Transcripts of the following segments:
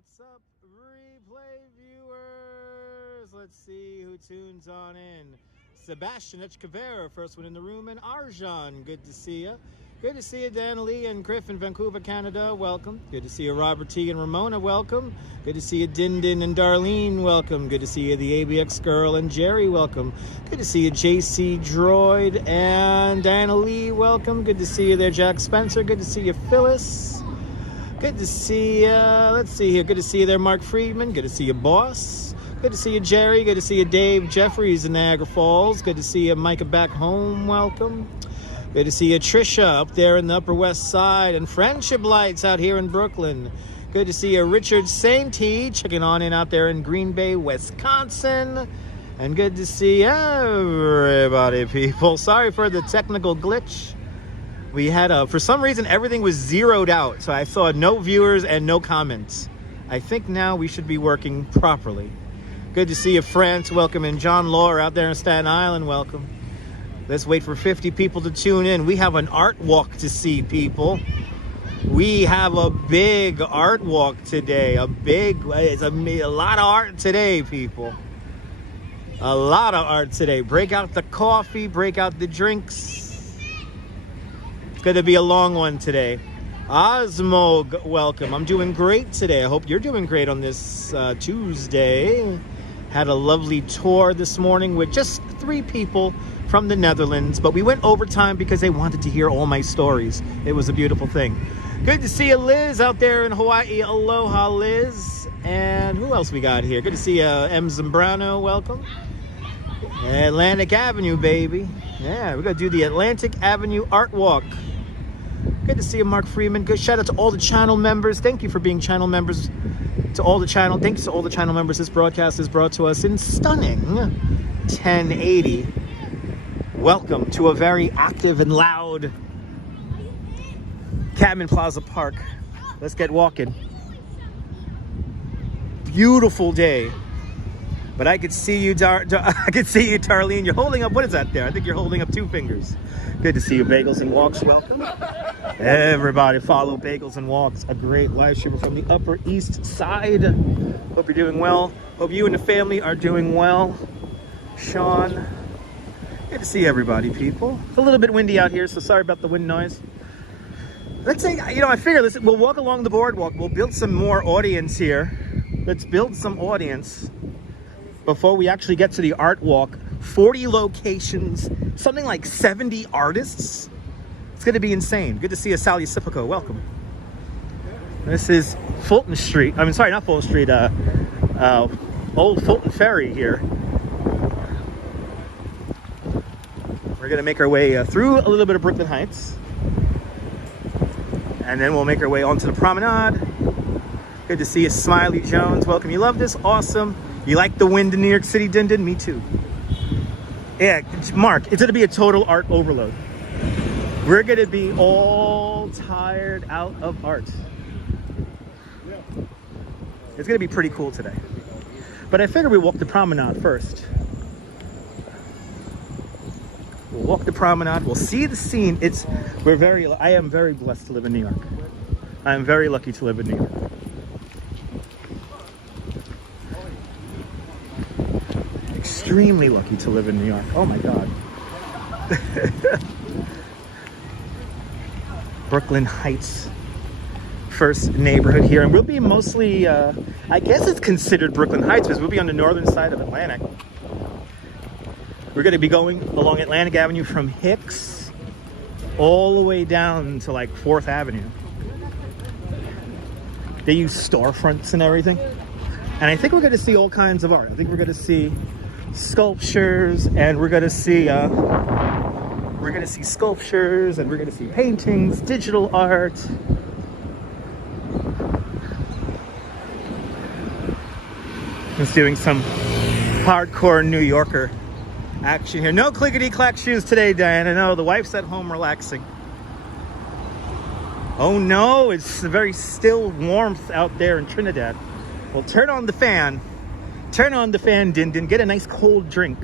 What's up, replay viewers? Let's see who tunes on in. Sebastian Echkavera, first one in the room, and Arjan, good to see you. Good to see you, Dan Lee and Griff in Vancouver, Canada, welcome. Good to see you, Robert T and Ramona, welcome. Good to see you, Din Din and Darlene, welcome. Good to see you, the ABX Girl and Jerry, welcome. Good to see you, JC Droid and Anna Lee, welcome. Good to see you there, Jack Spencer. Good to see you, Phyllis. Good to see you, let's see here. Good to see you there, Mark Friedman. Good to see you, Boss. Good to see you, Jerry. Good to see you, Dave Jeffries in Niagara Falls. Good to see you, Micah back home, welcome. Good to see you, Trisha, up there in the Upper West Side, and Friendship Lights out here in Brooklyn. Good to see you, Richard Sainty, checking on in out there in Green Bay, Wisconsin. And good to see everybody, people. Sorry for the technical glitch. We had for some reason, everything was zeroed out. So I saw no viewers and no comments. I think now we should be working properly. Good to see you, France. Welcome. And John Law out there in Staten Island. Welcome. Let's wait for 50 people to tune in. We have an art walk to see, people. We have a big art walk today. It's a lot of art today, people. A lot of art today. Break out the coffee, break out the drinks. It's going to be a long one today. Osmo, welcome. I'm doing great today. I hope you're doing great on this Tuesday. Had a lovely tour this morning with just 3 people from the Netherlands, but we went overtime because they wanted to hear all my stories. It was a beautiful thing. Good to see you, Liz, out there in Hawaii. Aloha, Liz. And who else we got here? Good to see you, M. Zambrano. Welcome. Atlantic Avenue, baby. Yeah, we're going to do the Atlantic Avenue Art Walk. Good to see you, Mark Freeman. Good shout out to all the channel members. Thank you for being channel members. To all the channel, thanks to all the channel members. This broadcast is brought to us in stunning 1080. Welcome to a very active and loud Cadman Plaza Park. Let's get walking. Beautiful day. But I could see you, I could see you, Darlene. You're holding up, what is that there? I think you're holding up 2 fingers. Good to see you, Bagels and Walks. Welcome. Everybody follow Bagels and Walks, a great live streamer from the Upper East Side. Hope you're doing well. Hope you and the family are doing well. Sean. Good to see everybody, people. It's a little bit windy out here, so sorry about the wind noise. Let's say, I figure we'll walk along the boardwalk. We'll build some more audience here. Let's build some audience before we actually get to the art walk. 40 locations, something like 70 artists. It's going to be insane. Good to see you, Sally Sipico. Welcome. This is Fulton Street. I mean, sorry, not Fulton Street. Old Fulton Ferry here. We're going to make our way through a little bit of Brooklyn Heights. And then we'll make our way onto the Promenade. Good to see you, Smiley Jones. Welcome. You love this? Awesome. You like the wind in New York City, Din Din? Me too. Yeah, Mark, it's going to be a total art overload. We're going to be all tired out of art. It's going to be pretty cool today. But I figured we walk the Promenade first. We'll walk the Promenade. We'll see the scene. I am very blessed to live in New York. I am very lucky to live in New York. Extremely lucky to live in New York. Oh my God. Brooklyn Heights, first neighborhood here. And we'll be mostly, I guess it's considered Brooklyn Heights because we'll be on the northern side of Atlantic. We're going to be going along Atlantic Avenue from Hicks all the way down to like 4th Avenue. They use storefronts and everything. And I think we're going to see all kinds of art. I think we're going to see sculptures, and we're going to see sculptures, and we're going to see paintings, digital art. Just doing some hardcore New Yorker action here. No clickety-clack shoes today, Diana. No, the wife's at home relaxing. Oh no, it's a very still warmth out there in Trinidad. Well, turn on the fan. Turn on the fan, Din Din. Get a nice cold drink.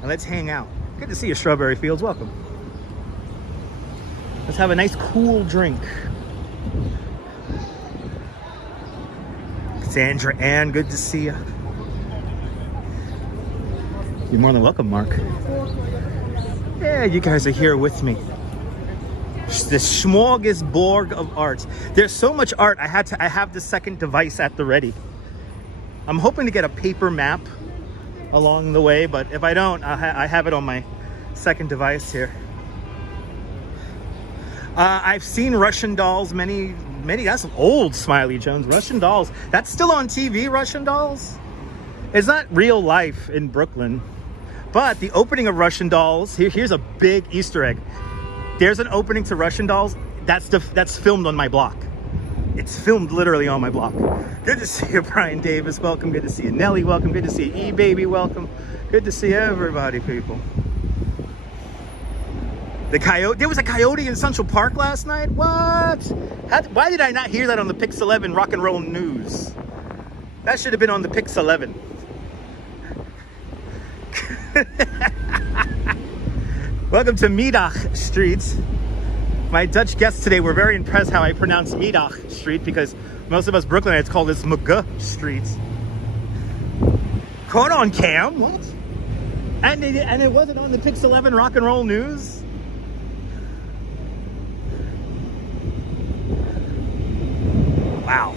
And let's hang out. Good to see you, Strawberry Fields. Welcome. Let's have a nice cool drink. Sandra Ann, good to see you. You're more than welcome, Mark. Yeah, you guys are here with me. The smorgasbord of art. There's so much art. I have the second device at the ready. I'm hoping to get a paper map along the way, but if I don't, I have it on my second device here. I've seen Russian Dolls, many, that's old, Smiley Jones. Russian Dolls, that's still on TV, Russian Dolls? It's not real life in Brooklyn, but the opening of Russian Dolls, here's a big Easter egg. There's an opening to Russian Dolls, that's filmed on my block. It's filmed literally on my block. Good to see you, Brian Davis, welcome. Good to see you, Nelly, welcome. Good to see you, E-Baby, welcome. Good to see everybody, people. The coyote, there was a coyote in Central Park last night? What? Why did I not hear that on the Pix 11 rock and roll news? That should have been on the Pix 11. Welcome to Middag Street. My Dutch guests today were very impressed how I pronounce Middag Street, because most of us Brooklynites call this MG Street. Caught on cam? What? And it wasn't on the Pix 11 rock and roll news? Wow.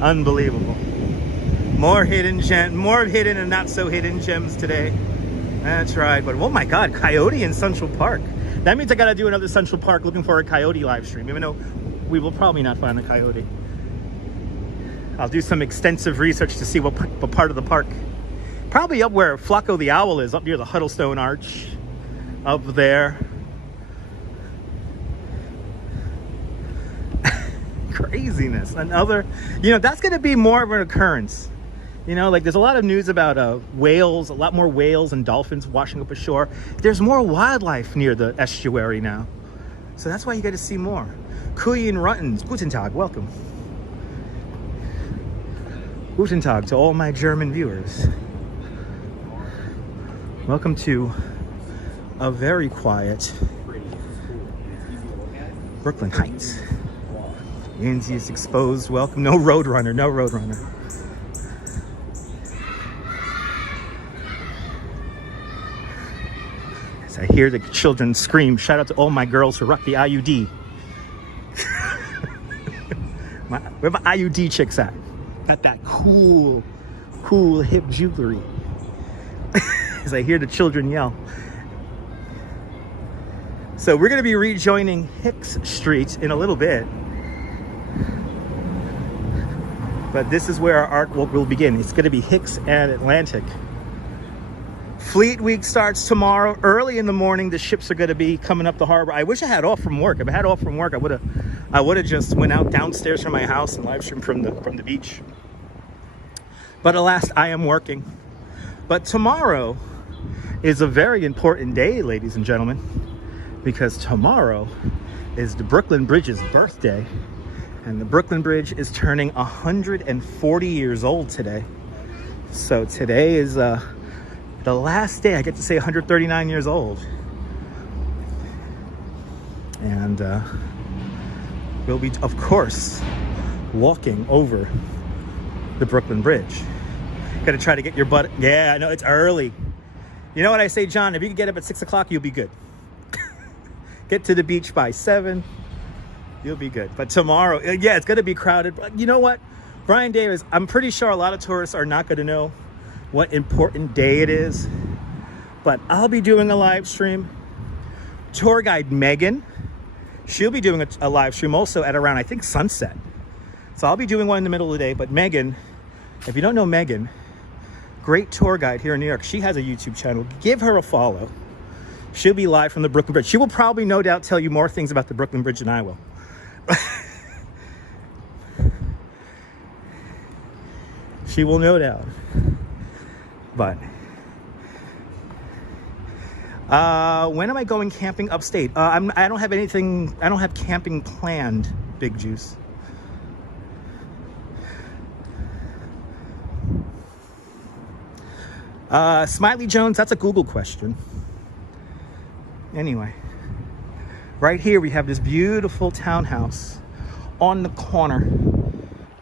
Unbelievable. More hidden and not so hidden gems today. That's right. But oh my God, coyote in Central Park. That means I got to do another Central Park looking for a coyote live stream, even though we will probably not find a coyote. I'll do some extensive research to see what part of the park. Probably up where Flacco the Owl is, up near the Huddlestone Arch. Up there. Craziness. Another, you know, that's going to be more of an occurrence. You know, like there's a lot of news about whales, a lot more whales and dolphins washing up ashore. There's more wildlife near the estuary now. So that's why you got to see more. Kuyin Ruttens, Guten Tag, welcome. Guten Tag to all my German viewers. Welcome to a very quiet Brooklyn Heights. Yanzi is exposed, welcome. No Roadrunner, no Roadrunner. As I hear the children scream, shout out to all my girls who rock the IUD. Where the IUD chicks at? Got that cool hip jewelry. As I hear the children yell. So we're gonna be rejoining Hicks Street in a little bit. But this is where our art walk will begin. It's gonna be Hicks and Atlantic. Fleet Week starts tomorrow, early in the morning. The ships are gonna be coming up the harbor. I wish I had off from work. If I had off from work, I would have just went out downstairs from my house and live streamed from the beach. But alas, I am working. But tomorrow is a very important day, ladies and gentlemen, because tomorrow is the Brooklyn Bridge's birthday. And the Brooklyn Bridge is turning 140 years old today. So today is the last day I get to say 139 years old. And we'll be, of course, walking over the Brooklyn Bridge. Gotta try to get your butt, yeah, I know it's early. You know what I say, John? If you can get up at 6 o'clock, you'll be good. Get to the beach by 7. You'll be good. But tomorrow, yeah, it's going to be crowded. But you know what? Brian Davis, I'm pretty sure a lot of tourists are not going to know what important day it is. But I'll be doing a live stream. Tour guide Megan, she'll be doing a live stream also at around, I think, sunset. So I'll be doing one in the middle of the day. But Megan, if you don't know Megan, great tour guide here in New York. She has a YouTube channel. Give her a follow. She'll be live from the Brooklyn Bridge. She will probably, no doubt, tell you more things about the Brooklyn Bridge than I will. She will, no doubt. But when am I going camping upstate? I don't have anything. I don't have camping planned, Big Juice. Smiley Jones, that's a Google question. Anyway, right here we have this beautiful townhouse on the corner.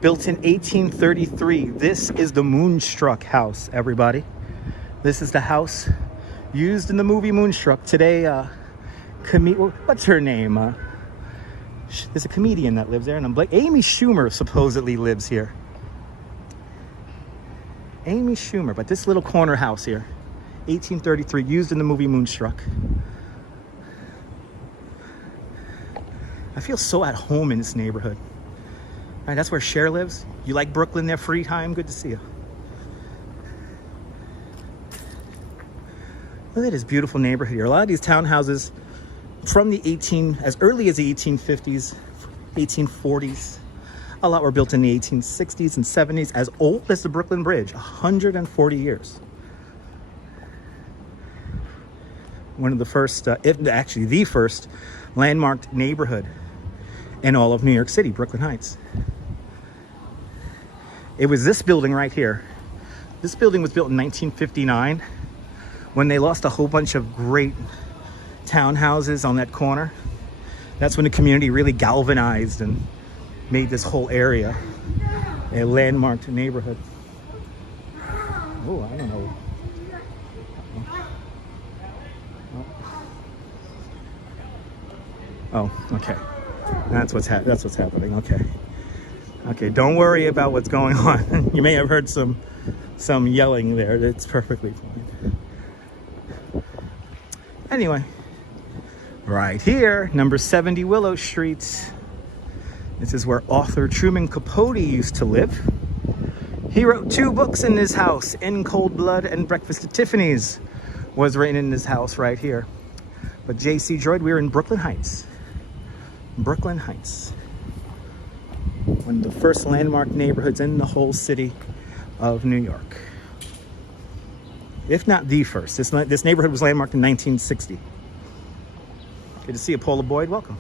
built in 1833. This is the Moonstruck house, everybody. This is the house used in the movie Moonstruck. Today, what's her name? There's a comedian that lives there, and Amy Schumer supposedly lives here. Amy Schumer, but this little corner house here, 1833, used in the movie Moonstruck. I feel so at home in this neighborhood. All right, that's where Cher lives. You like Brooklyn there, free time? Good to see you. Look at this beautiful neighborhood here. A lot of these townhouses from the as early as the 1850s, 1840s. A lot were built in the 1860s and 70s, as old as the Brooklyn Bridge, 140 years. One of the first, actually the first landmarked neighborhood in all of New York City, Brooklyn Heights. It was this building right here. This building was built in 1959 when they lost a whole bunch of great townhouses on that corner. That's when the community really galvanized and made this whole area a landmarked neighborhood. Oh, I don't know. Oh, okay. That's what's happening. Okay, don't worry about what's going on. You may have heard some yelling there. It's perfectly fine. Anyway, right here, number 70 Willow Street. This is where author Truman Capote used to live. He wrote 2 books in this house. In Cold Blood and Breakfast at Tiffany's was written in this house right here. But J.C. Droid, we're in Brooklyn Heights. Brooklyn Heights. One of the first landmark neighborhoods in the whole city of New York. If not the first. This neighborhood was landmarked in 1960. Good to see you, Paula Boyd. Welcome.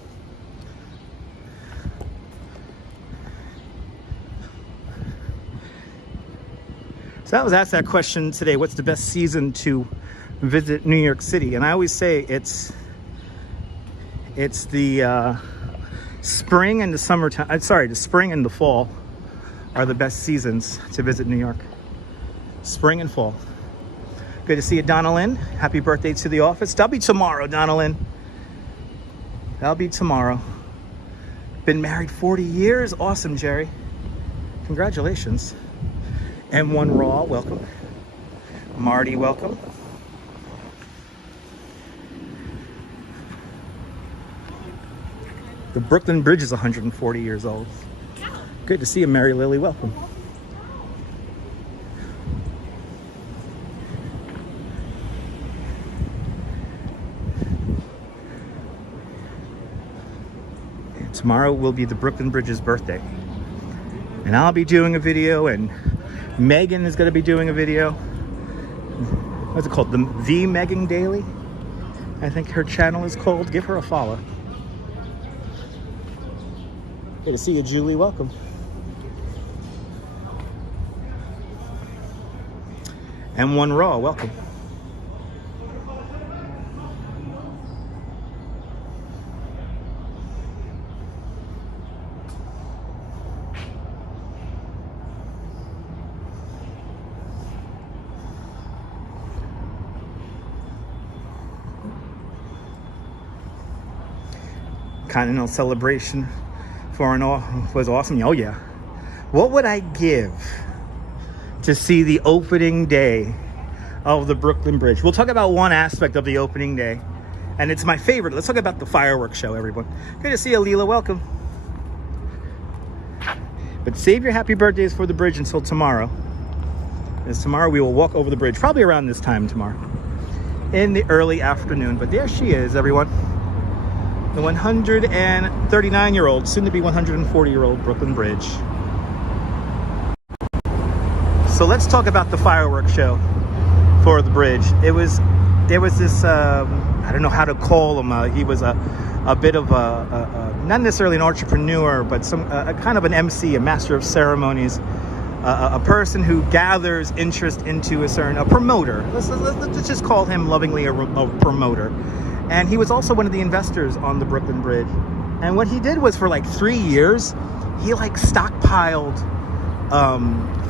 So I was asked that question today, what's the best season to visit New York City? And I always say it's the spring and the summertime. The spring and the fall are the best seasons to visit New York. Spring and fall. Good to see you, Donna Lynn. Happy birthday to the office. That'll be tomorrow, Donna Lynn. That'll be tomorrow. Been married 40 years. Awesome, Jerry. Congratulations. M1 Raw, welcome. Marty, welcome. The Brooklyn Bridge is 140 years old. Good to see you, Mary Lily, welcome. And tomorrow will be the Brooklyn Bridge's birthday. And I'll be doing a video, and Megan is going to be doing a video. What's it called? The Megan Daily? I think her channel is called. Give her a follow. Good to see you, Julie. Welcome. M1 Raw, welcome. Continental celebration for an was awesome. Oh yeah. What would I give to see the opening day of the Brooklyn Bridge? We'll talk about one aspect of the opening day, and it's my favorite. Let's talk about the fireworks show, everyone. Good to see you, Leela. Welcome. But save your happy birthdays for the bridge until tomorrow. Because tomorrow we will walk over the bridge, probably around this time tomorrow, in the early afternoon. But there she is, everyone. The 139-year-old, soon to be 140-year-old Brooklyn Bridge. So let's talk about the fireworks show for the bridge. There was this, I don't know how to call him. He was a bit of not necessarily an entrepreneur, but a kind of an MC, a master of ceremonies, a person who gathers interest into a promoter. Let's just call him lovingly a promoter. And he was also one of the investors on the Brooklyn Bridge. And what he did was, for like 3 years, he like stockpiled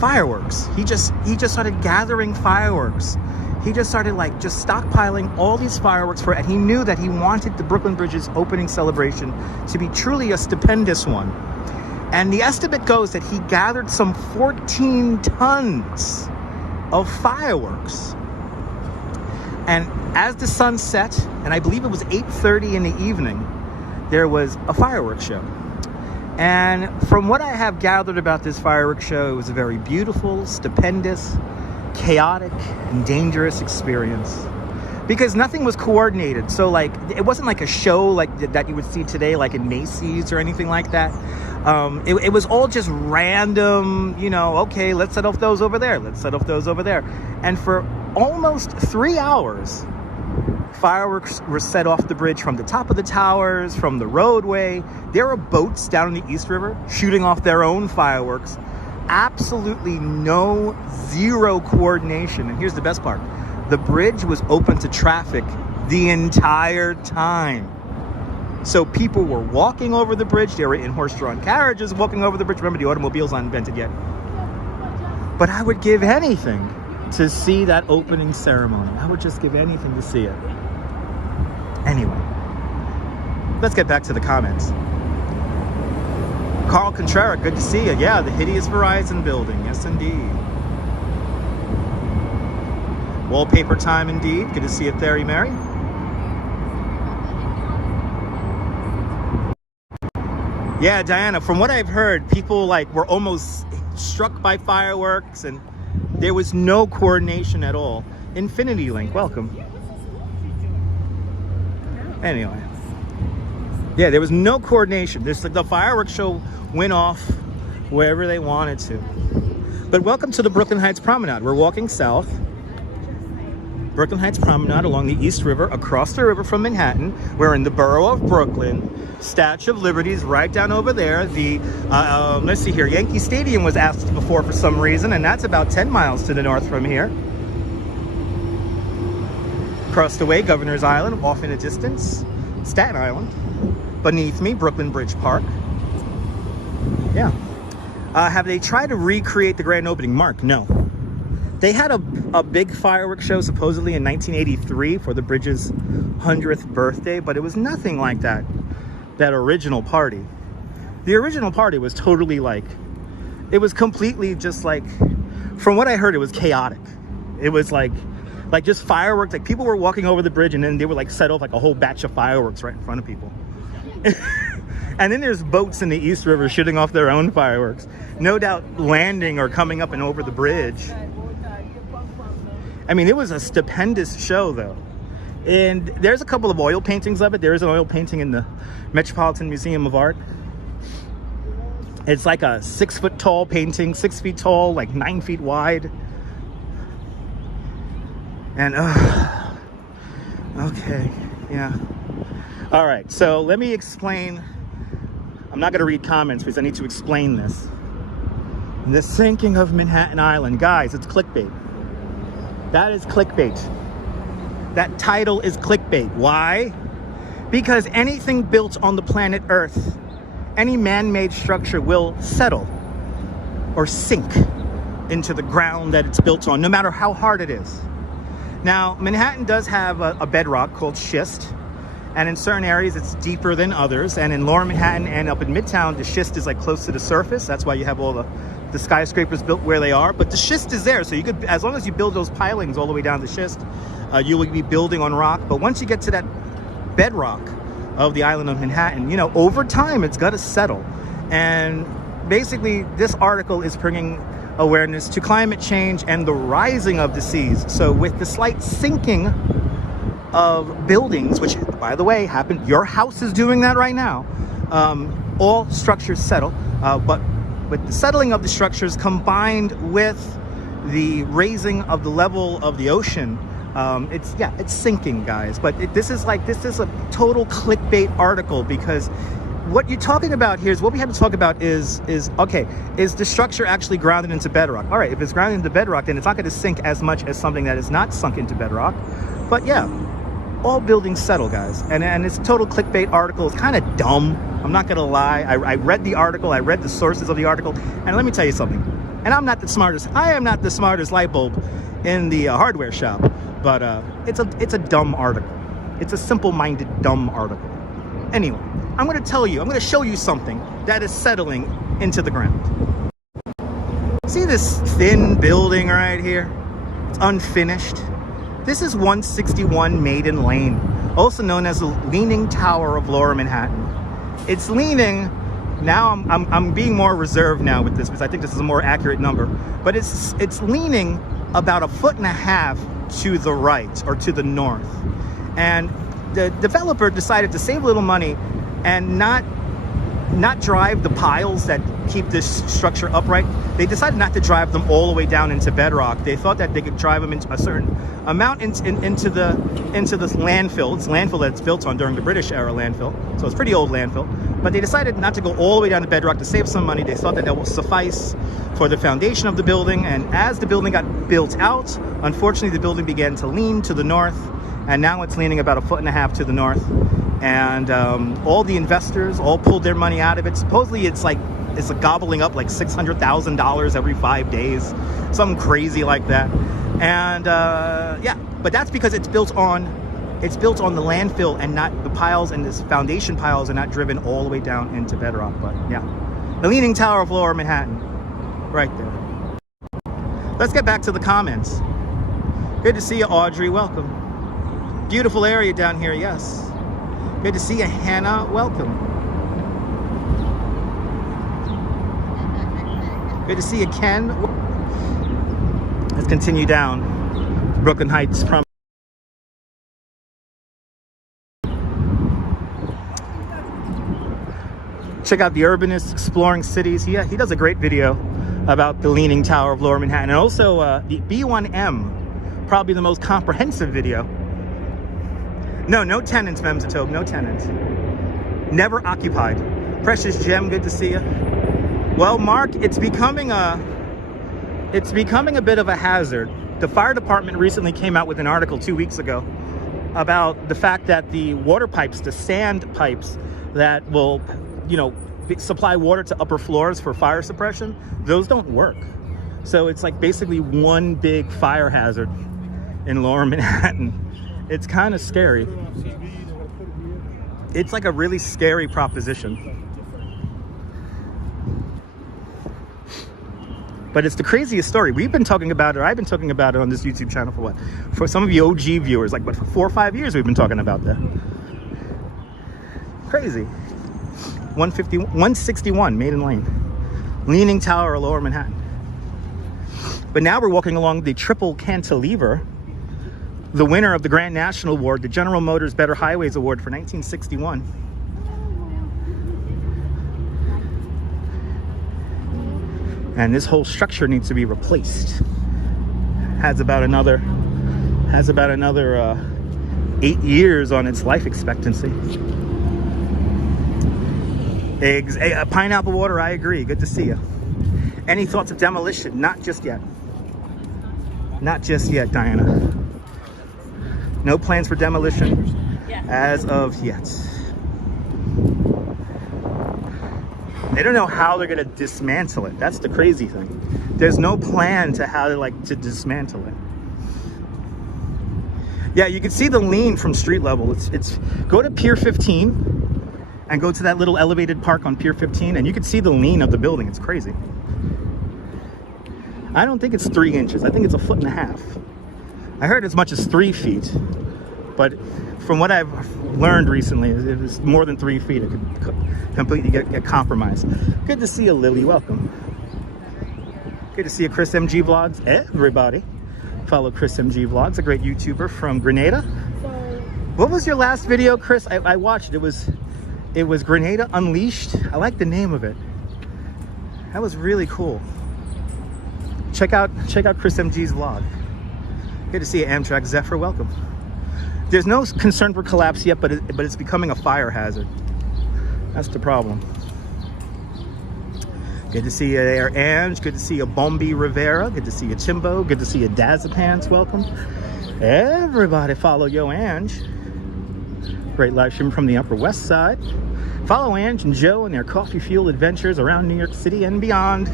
fireworks. He just started gathering fireworks. He just started like just stockpiling all these fireworks for it. And he knew that he wanted the Brooklyn Bridge's opening celebration to be truly a stupendous one. And the estimate goes that he gathered some 14 tons of fireworks. And as the sun set, and I believe it was 8:30 in the evening, there was a fireworks show. And from what I have gathered about this fireworks show, it was a very beautiful, stupendous, chaotic, and dangerous experience. Because nothing was coordinated. So like, it wasn't like a show like that you would see today, like in Macy's or anything like that. It was all just random, you know, okay, let's set off those over there. Let's set off those over there. And for almost 3 hours, fireworks were set off the bridge from the top of the towers, from the roadway. There were boats down in the East River shooting off their own fireworks. Absolutely zero coordination. And here's the best part. The bridge was open to traffic the entire time. So people were walking over the bridge. They were in horse-drawn carriages walking over the bridge. Remember, the automobile's not invented yet. But I would give anything to see that opening ceremony. I would just give anything to see it. Anyway, let's get back to the comments. Carl Contreras, good to see you. Yeah, the hideous Verizon building. Yes, indeed. Wallpaper time, indeed. Good to see you, Theory Mary. Yeah, Diana, from what I've heard, people like were almost struck by fireworks and there was no coordination at all. Infinity Link, welcome. Anyway. Yeah, there was no coordination. The fireworks show went off wherever they wanted to. But welcome to the Brooklyn Heights Promenade. We're walking south. Brooklyn Heights Promenade along the East River, across the river from Manhattan. We're in the borough of Brooklyn. Statue of Liberty is right down over there. The, let's see here, Yankee Stadium was asked before for some reason, and that's about 10 miles to the north from here. Across the way, Governor's Island, off in the distance. Staten Island. Beneath me, Brooklyn Bridge Park. Yeah. Have they tried to recreate the grand opening? Mark, no. They had a big fireworks show supposedly in 1983 for the bridge's 100th birthday, but it was nothing like that original party. The original party was totally like, it was completely just like, from what I heard, it was chaotic. It was like just fireworks, like people were walking over the bridge and then they would like set off like a whole batch of fireworks right in front of people. And then there's boats in the East River shooting off their own fireworks. No doubt landing or coming up and over the bridge. I mean, it was a stupendous show, though. And there's a couple of oil paintings of it. There is an oil painting in the Metropolitan Museum of Art. It's like a 6 foot tall painting, 6 feet tall, like 9 feet wide. And, okay, yeah. All right, so let me explain. I'm not gonna read comments because I need to explain this. The sinking of Manhattan Island. Guys, it's clickbait. That is clickbait. That title is clickbait. Why? Because anything built on the planet Earth, any man-made structure will settle or sink into the ground that it's built on, no matter how hard it is. Now, Manhattan does have a bedrock called schist, and in certain areas it's deeper than others. And in Lower Manhattan and up in Midtown, the schist is like close to the surface. That's why you have all the skyscrapers built where they are. But the schist is there, so you could, as long as you build those pilings all the way down the schist, you will be building on rock. But once you get to that bedrock of the island of Manhattan, you know, over time it's got to settle. And basically this article is bringing awareness to climate change and the rising of the seas. So with the slight sinking of buildings, which by the way happened, your house is doing that right now, all structures settle, but with the settling of the structures combined with the raising of the level of the ocean, it's sinking, guys. But this is a total clickbait article, because what you're talking about here is, what we have to talk about is okay, is the structure actually grounded into bedrock? All right, if it's grounded into bedrock, then it's not going to sink as much as something that is not sunk into bedrock. But yeah, all buildings settle, guys. And it's a total clickbait article. It's kind of dumb. I'm not gonna lie. I read the article, I read the sources of the article, and let me tell you something. And I'm not the smartest. I am not the smartest light bulb in the hardware shop, but it's a dumb article. It's a simple-minded, dumb article. Anyway, I'm gonna tell you, I'm gonna show you something that is settling into the ground. See this thin building right here? It's unfinished. This is 161 Maiden Lane, also known as the Leaning Tower of Lower Manhattan. It's leaning, now I'm being more reserved now with this because I think this is a more accurate number, but it's leaning about 1.5 feet to the right or to the north. And the developer decided to save a little money and not drive the piles that keep this structure upright. They decided not to drive them all the way down into bedrock. They thought that they could drive them into a certain amount into this landfill. It's landfill that's built on during the British era landfill. So it's pretty old landfill. But they decided not to go all the way down to bedrock to save some money. They thought that will suffice for the foundation of the building. And as the building got built out, unfortunately the building began to lean to the north. And now it's leaning about 1.5 feet to the north. And all the investors all pulled their money out of it. Supposedly it's gobbling up like $600,000 every 5 days, something crazy like that. And yeah, but that's because it's built on the landfill and not the piles, and this foundation piles are not driven all the way down into bedrock. But yeah, the Leaning Tower of Lower Manhattan, right there. Let's get back to the comments. Good to see you, Audrey. Welcome. Beautiful area down here. Yes. Good to see you, Hannah. Welcome. Good to see you, Ken. Let's continue down Brooklyn Heights. Check out The Urbanist Exploring Cities. Yeah, he does a great video about the Leaning Tower of Lower Manhattan. And also the B1M, probably the most comprehensive video. No tenants, Memzatobe, no tenants. Never occupied. Precious Gem, good to see you. Well, Mark, it's becoming a bit of a hazard. The fire department recently came out with an article 2 weeks ago about the fact that the water pipes, the sand pipes that will, supply water to upper floors for fire suppression, those don't work. So it's like basically one big fire hazard in Lower Manhattan. It's kind of scary. It's like a really scary proposition. But it's the craziest story. We've been talking about it, or I've been talking about it on this YouTube channel for what? For some of you OG viewers, like what, for 4 or 5 years we've been talking about that. Crazy. 161 Maiden Lane. Leaning Tower of Lower Manhattan. But now we're walking along the triple cantilever, the winner of the Grand National Award, the General Motors Better Highways Award for 1961. And this whole structure needs to be replaced. Has about another 8 years on its life expectancy. Pineapple Water, I agree. Good to see you. Any thoughts of demolition? Not just yet. Not just yet, Diana. No plans for demolition as of yet. They don't know how they're gonna dismantle it. That's the crazy thing. There's no plan to how to dismantle it. Yeah, you can see the lean from street level. It's go to Pier 15 and go to that little elevated park on Pier 15, and you can see the lean of the building. It's crazy. I don't think it's 3 inches. I think it's 1.5 feet. I heard as much as 3 feet, but from what I've learned recently, it was more than 3 feet. It could completely get compromised. Good to see you, Lily. Welcome. Good to see you, Chris MG Vlogs. Everybody follow Chris MG Vlogs, a great YouTuber from Grenada. What was your last video, Chris? I watched it. It was Grenada Unleashed. I like the name of it. That was really cool. Check out Chris MG's vlog. Good to see you, Amtrak Zephyr. Welcome. There's no concern for collapse yet, but it's becoming a fire hazard. That's the problem. Good to see you there, Ange. Good to see you, Bombi Rivera. Good to see you, Chimbo. Good to see you, Dazapants. Welcome. Everybody follow Yo Ange. Great live stream from the Upper West Side. Follow Ange and Joe and their coffee-fueled adventures around New York City and beyond.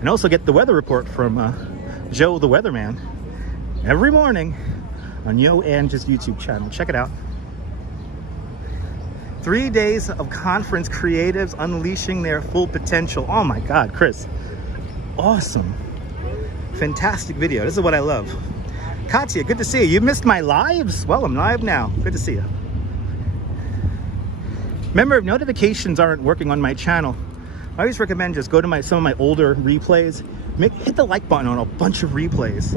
And also get the weather report from Joe the Weatherman every morning on Yo Ange's YouTube channel. Check it out. 3 days of conference creatives unleashing their full potential. Oh my God, Chris. Awesome. Fantastic video. This is what I love. Katya, good to see you. You missed my lives? Well, I'm live now. Good to see you. Remember, if notifications aren't working on my channel, I always recommend just go to some of my older replays. Hit the like button on a bunch of replays.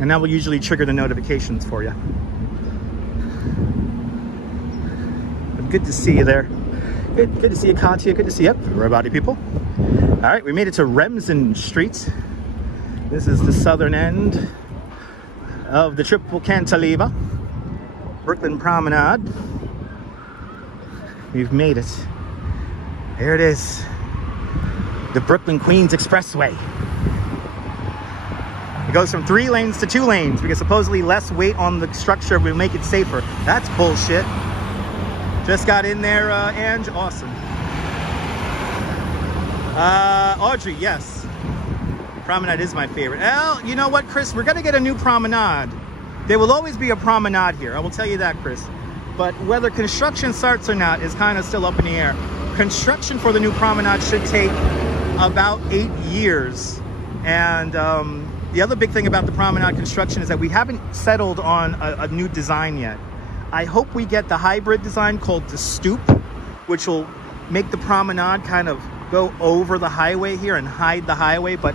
And that will usually trigger the notifications for you. But good to see you there. Good to see you, Katya. Good to see you, everybody, people. All right, we made it to Remsen Street. This is the southern end of the Triple Cantilever, Brooklyn Promenade. We've made it. There it is, the Brooklyn Queens Expressway. It goes from 3 lanes to 2 lanes because supposedly less weight on the structure will make it safer. That's bullshit. Just got in there, Ange. Awesome. Audrey, yes. Promenade is my favorite. Well, you know what, Chris? We're gonna get a new promenade. There will always be a promenade here. I will tell you that, Chris. But whether construction starts or not is kind of still up in the air. Construction for the new promenade should take about 8 years. And the other big thing about the promenade construction is that we haven't settled on a new design yet. I hope we get the hybrid design called the Stoop, which will make the promenade kind of go over the highway here and hide the highway, but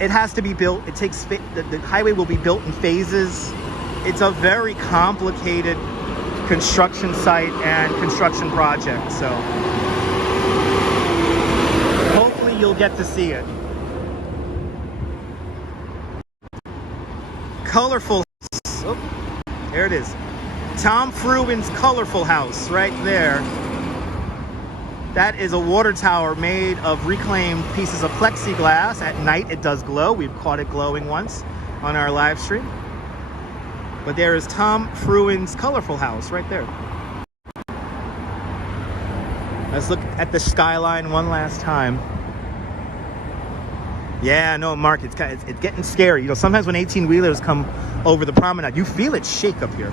it has to be built. It takes the highway will be built in phases. It's a very complicated construction site and construction project, so hopefully you'll get to see it. Colorful. Oh, there it is. Tom Fruin's colorful house right there. That is a water tower made of reclaimed pieces of plexiglass. At night it does glow. We've caught it glowing once on our live stream. But there is Tom Fruin's colorful house right there. Let's look at the skyline one last time. Yeah, no, Mark, it's getting scary. You know, sometimes when 18-wheelers come over the promenade, you feel it shake up here.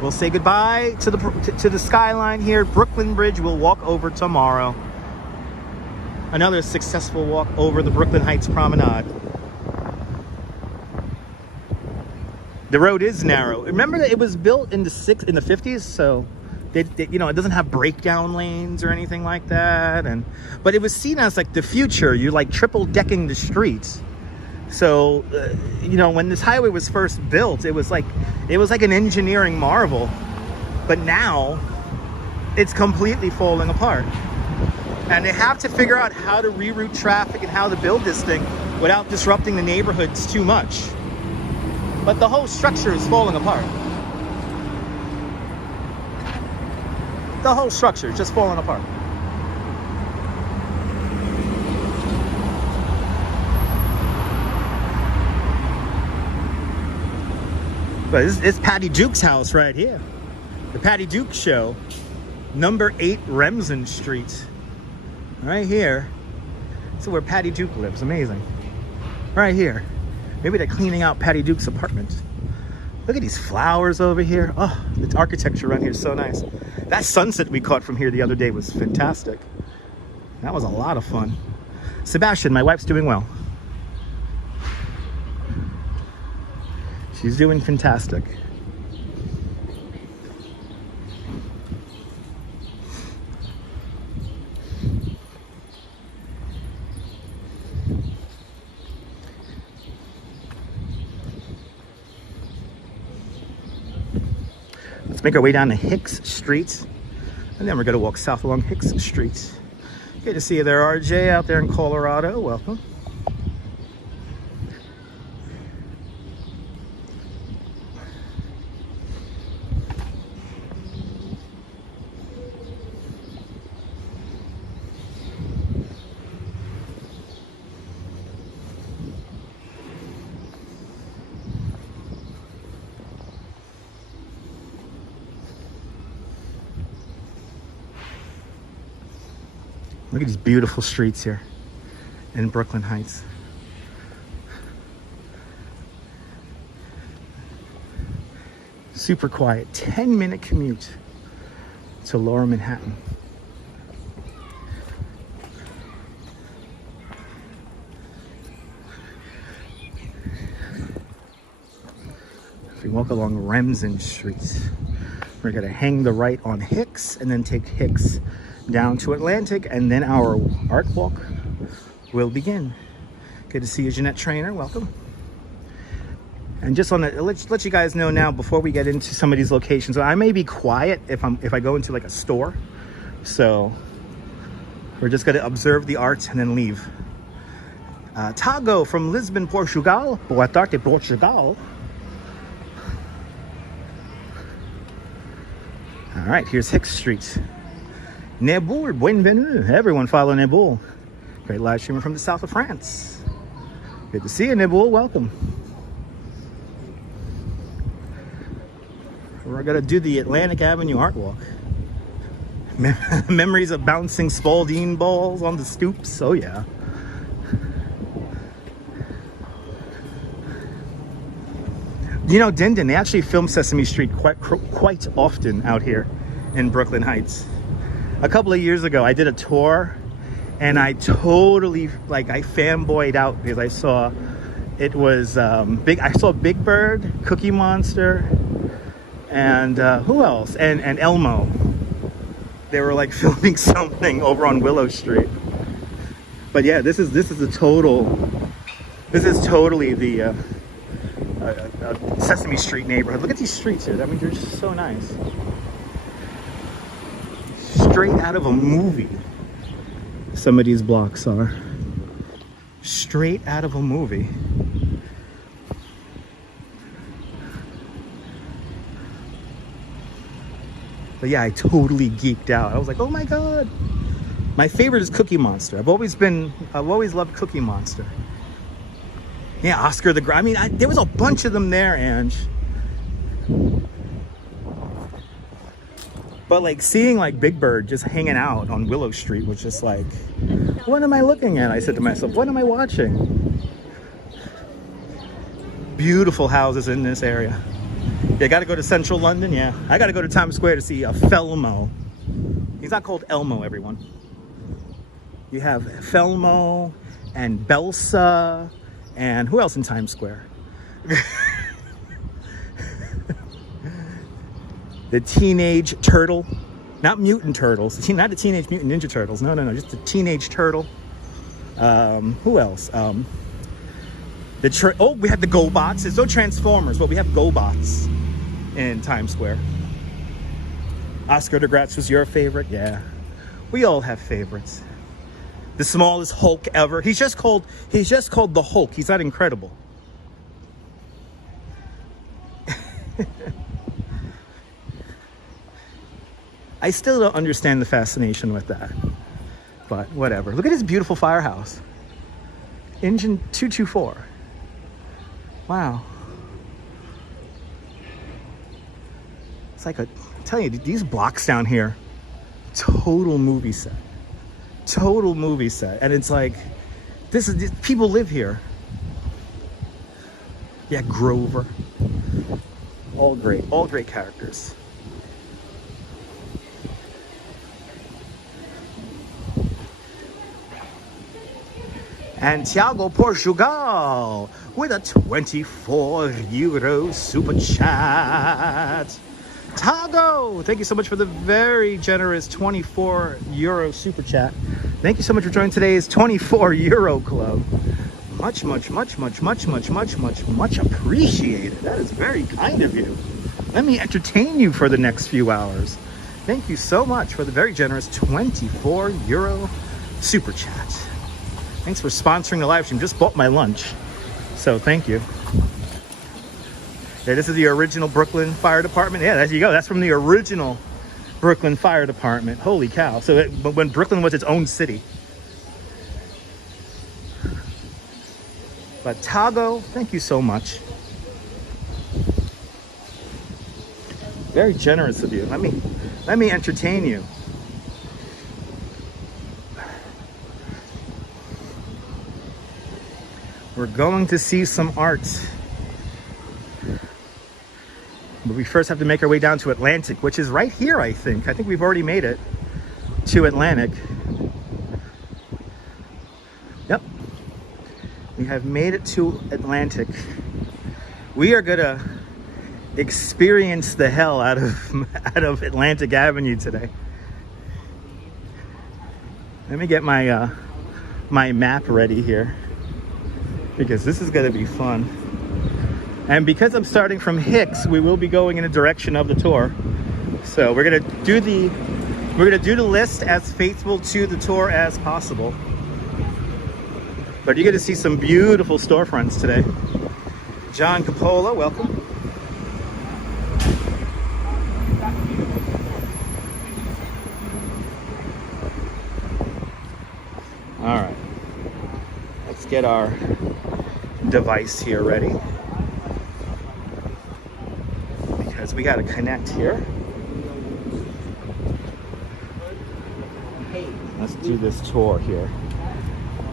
We'll say goodbye to the skyline here. Brooklyn Bridge we'll walk over tomorrow. Another successful walk over the Brooklyn Heights Promenade. The road is narrow. Remember that it was built in the 50s, so you know, it doesn't have breakdown lanes or anything like that. But it was seen as like the future. You're like triple decking the streets. So, you know, when this highway was first built, it was like an engineering marvel. But now, it's completely falling apart. And they have to figure out how to reroute traffic and how to build this thing without disrupting the neighborhoods too much. But the whole structure is falling apart. The whole structure is just falling apart. But it's Patty Duke's house right here. The Patty Duke Show, number 8 Remsen Street. Right here. This is where Patty Duke lives. Amazing. Right here. Maybe they're cleaning out Patty Duke's apartment. Look at these flowers over here. Oh, the architecture around here is so nice. That sunset we caught from here the other day was fantastic. That was a lot of fun. Sebastian, my wife's doing well. She's doing fantastic. Let's make our way down to Hicks Street, and then we're going to walk south along Hicks Street. Good to see you there, RJ, out there in Colorado. Welcome. Look at these beautiful streets here in Brooklyn Heights. Super quiet, 10-minute commute to Lower Manhattan. If we walk along Remsen Street, we're gonna hang the right on Hicks and then take Hicks down to Atlantic, and then our art walk will begin. Good to see you, Jeanette Trainer, welcome. And just on the, let you guys know now before we get into some of these locations, I may be quiet if I go into like a store. So we're just gonna observe the art and then leave. Tago from Lisbon, Portugal. Boa tarde, Portugal. All right, here's Hicks Street. Neboul, bienvenue. Everyone follow Neboul. Great live streamer from the south of France. Good to see you, Neboul, welcome. We're gonna do the Atlantic Avenue Art Walk. Memories of bouncing Spalding balls on the stoops, oh yeah. You know, Dindon, they actually film Sesame Street quite often out here in Brooklyn Heights. A couple of years ago, I did a tour and I totally, like, I fanboyed out because I saw, it was I saw Big Bird, Cookie Monster, and who else? And Elmo. They were like filming something over on Willow Street. But yeah, this is totally the Sesame Street neighborhood. Look at these streets here. I mean, they're just so nice. Straight out of a movie. Some of these blocks are straight out of a movie. But yeah, I totally geeked out. I was like, oh my God. My favorite is Cookie Monster. I've always loved Cookie Monster. Yeah, Oscar the Grouch. I mean, there was a bunch of them there, Ange. But like seeing like Big Bird just hanging out on Willow Street was just like, what am I looking at? I said to myself, what am I watching? Beautiful houses in this area. You gotta go to Central London, yeah. I gotta go to Times Square to see a Felmo. He's not called Elmo, everyone. You have Felmo and Belsa and who else in Times Square? The Teenage Turtle. Not Mutant Turtles. Not the Teenage Mutant Ninja Turtles. No, just the Teenage Turtle. Who else? We have the GoBots. There's no Transformers, but we have GoBots in Times Square. Oscar the Grouch was your favorite? Yeah. We all have favorites. The smallest Hulk ever. He's just called the Hulk. He's not incredible. I still don't understand the fascination with that. But whatever. Look at this beautiful firehouse. Engine 224. Wow. It's like I'm telling you, these blocks down here, total movie set. Total movie set. And it's like, people live here. Yeah, Grover. All great characters. And Thiago Portugal with a 24 euro super chat. Tago, thank you so much for the very generous 24 euro super chat. Thank you so much for joining today's 24 euro club. Much appreciated. That is very kind of you. Let me entertain you for the next few hours. Thank you so much for the very generous 24 euro super chat. Thanks for sponsoring the live stream. Just bought my lunch, so thank you. Yeah, this is the original Brooklyn Fire Department. Yeah, there you go. That's from the original Brooklyn Fire Department. Holy cow. So when Brooklyn was its own city. But Tago, thank you so much. Very generous of you. Let me entertain you. We're going to see some art. But we first have to make our way down to Atlantic, which is right here, I think. I think we've already made it to Atlantic. Yep. We have made it to Atlantic. We are gonna experience the hell out of Atlantic Avenue today. Let me get my my map ready here, because this is gonna be fun. And because I'm starting from Hicks, we will be going in a direction of the tour. So we're gonna do the list as faithful to the tour as possible. But you're gonna see some beautiful storefronts today. John Capote, welcome. All right, let's get our device here ready, because we got to connect here. Let's do this tour here.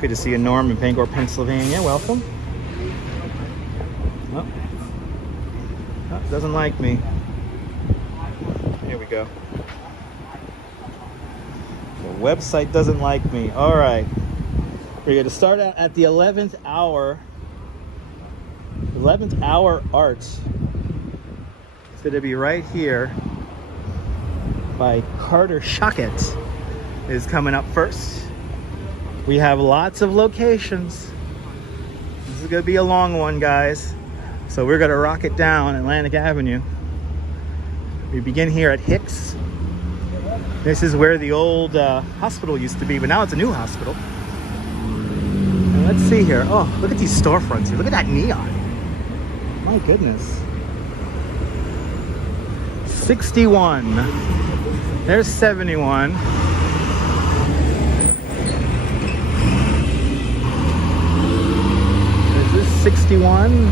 Good to see you, Norm, in Bangor, Pennsylvania. Welcome. Oh, doesn't like me. Here we go. The website doesn't like me. All right. We're going to start out at the 11th hour. 11th hour art. It's going to be right here by Carter Shockett is coming up first. We have lots of locations. This is going to be a long one, guys. So we're going to rock it down Atlantic Avenue. We begin here at Hicks. This is where the old hospital used to be, but now it's a new hospital. And let's see here. Oh, look at these storefronts here. Look at that neon. My goodness. 61. There's 71. Is this 61?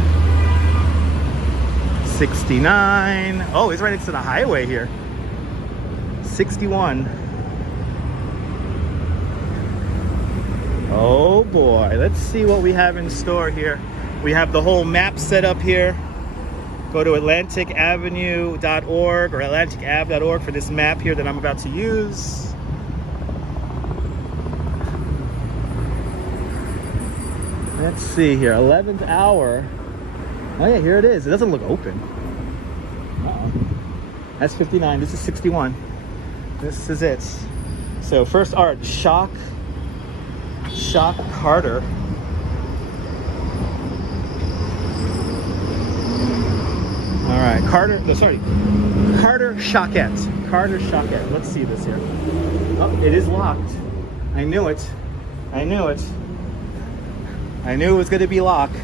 69. Oh, it's right next to the highway here. 61. Oh boy, let's see what we have in store here. We have the whole map set up here. Go to atlanticavenue.org or atlanticave.org for this map here that I'm about to use. Let's see here, 11th hour. Oh yeah, here it is. It doesn't look open. Uh-oh. That's 59, this is 61. This is it. So first art, Shock Carter. All right, Carter Shockett. Carter Shockett. Let's see this here. Oh, it is locked. I knew it. I knew it. I knew it was going to be locked.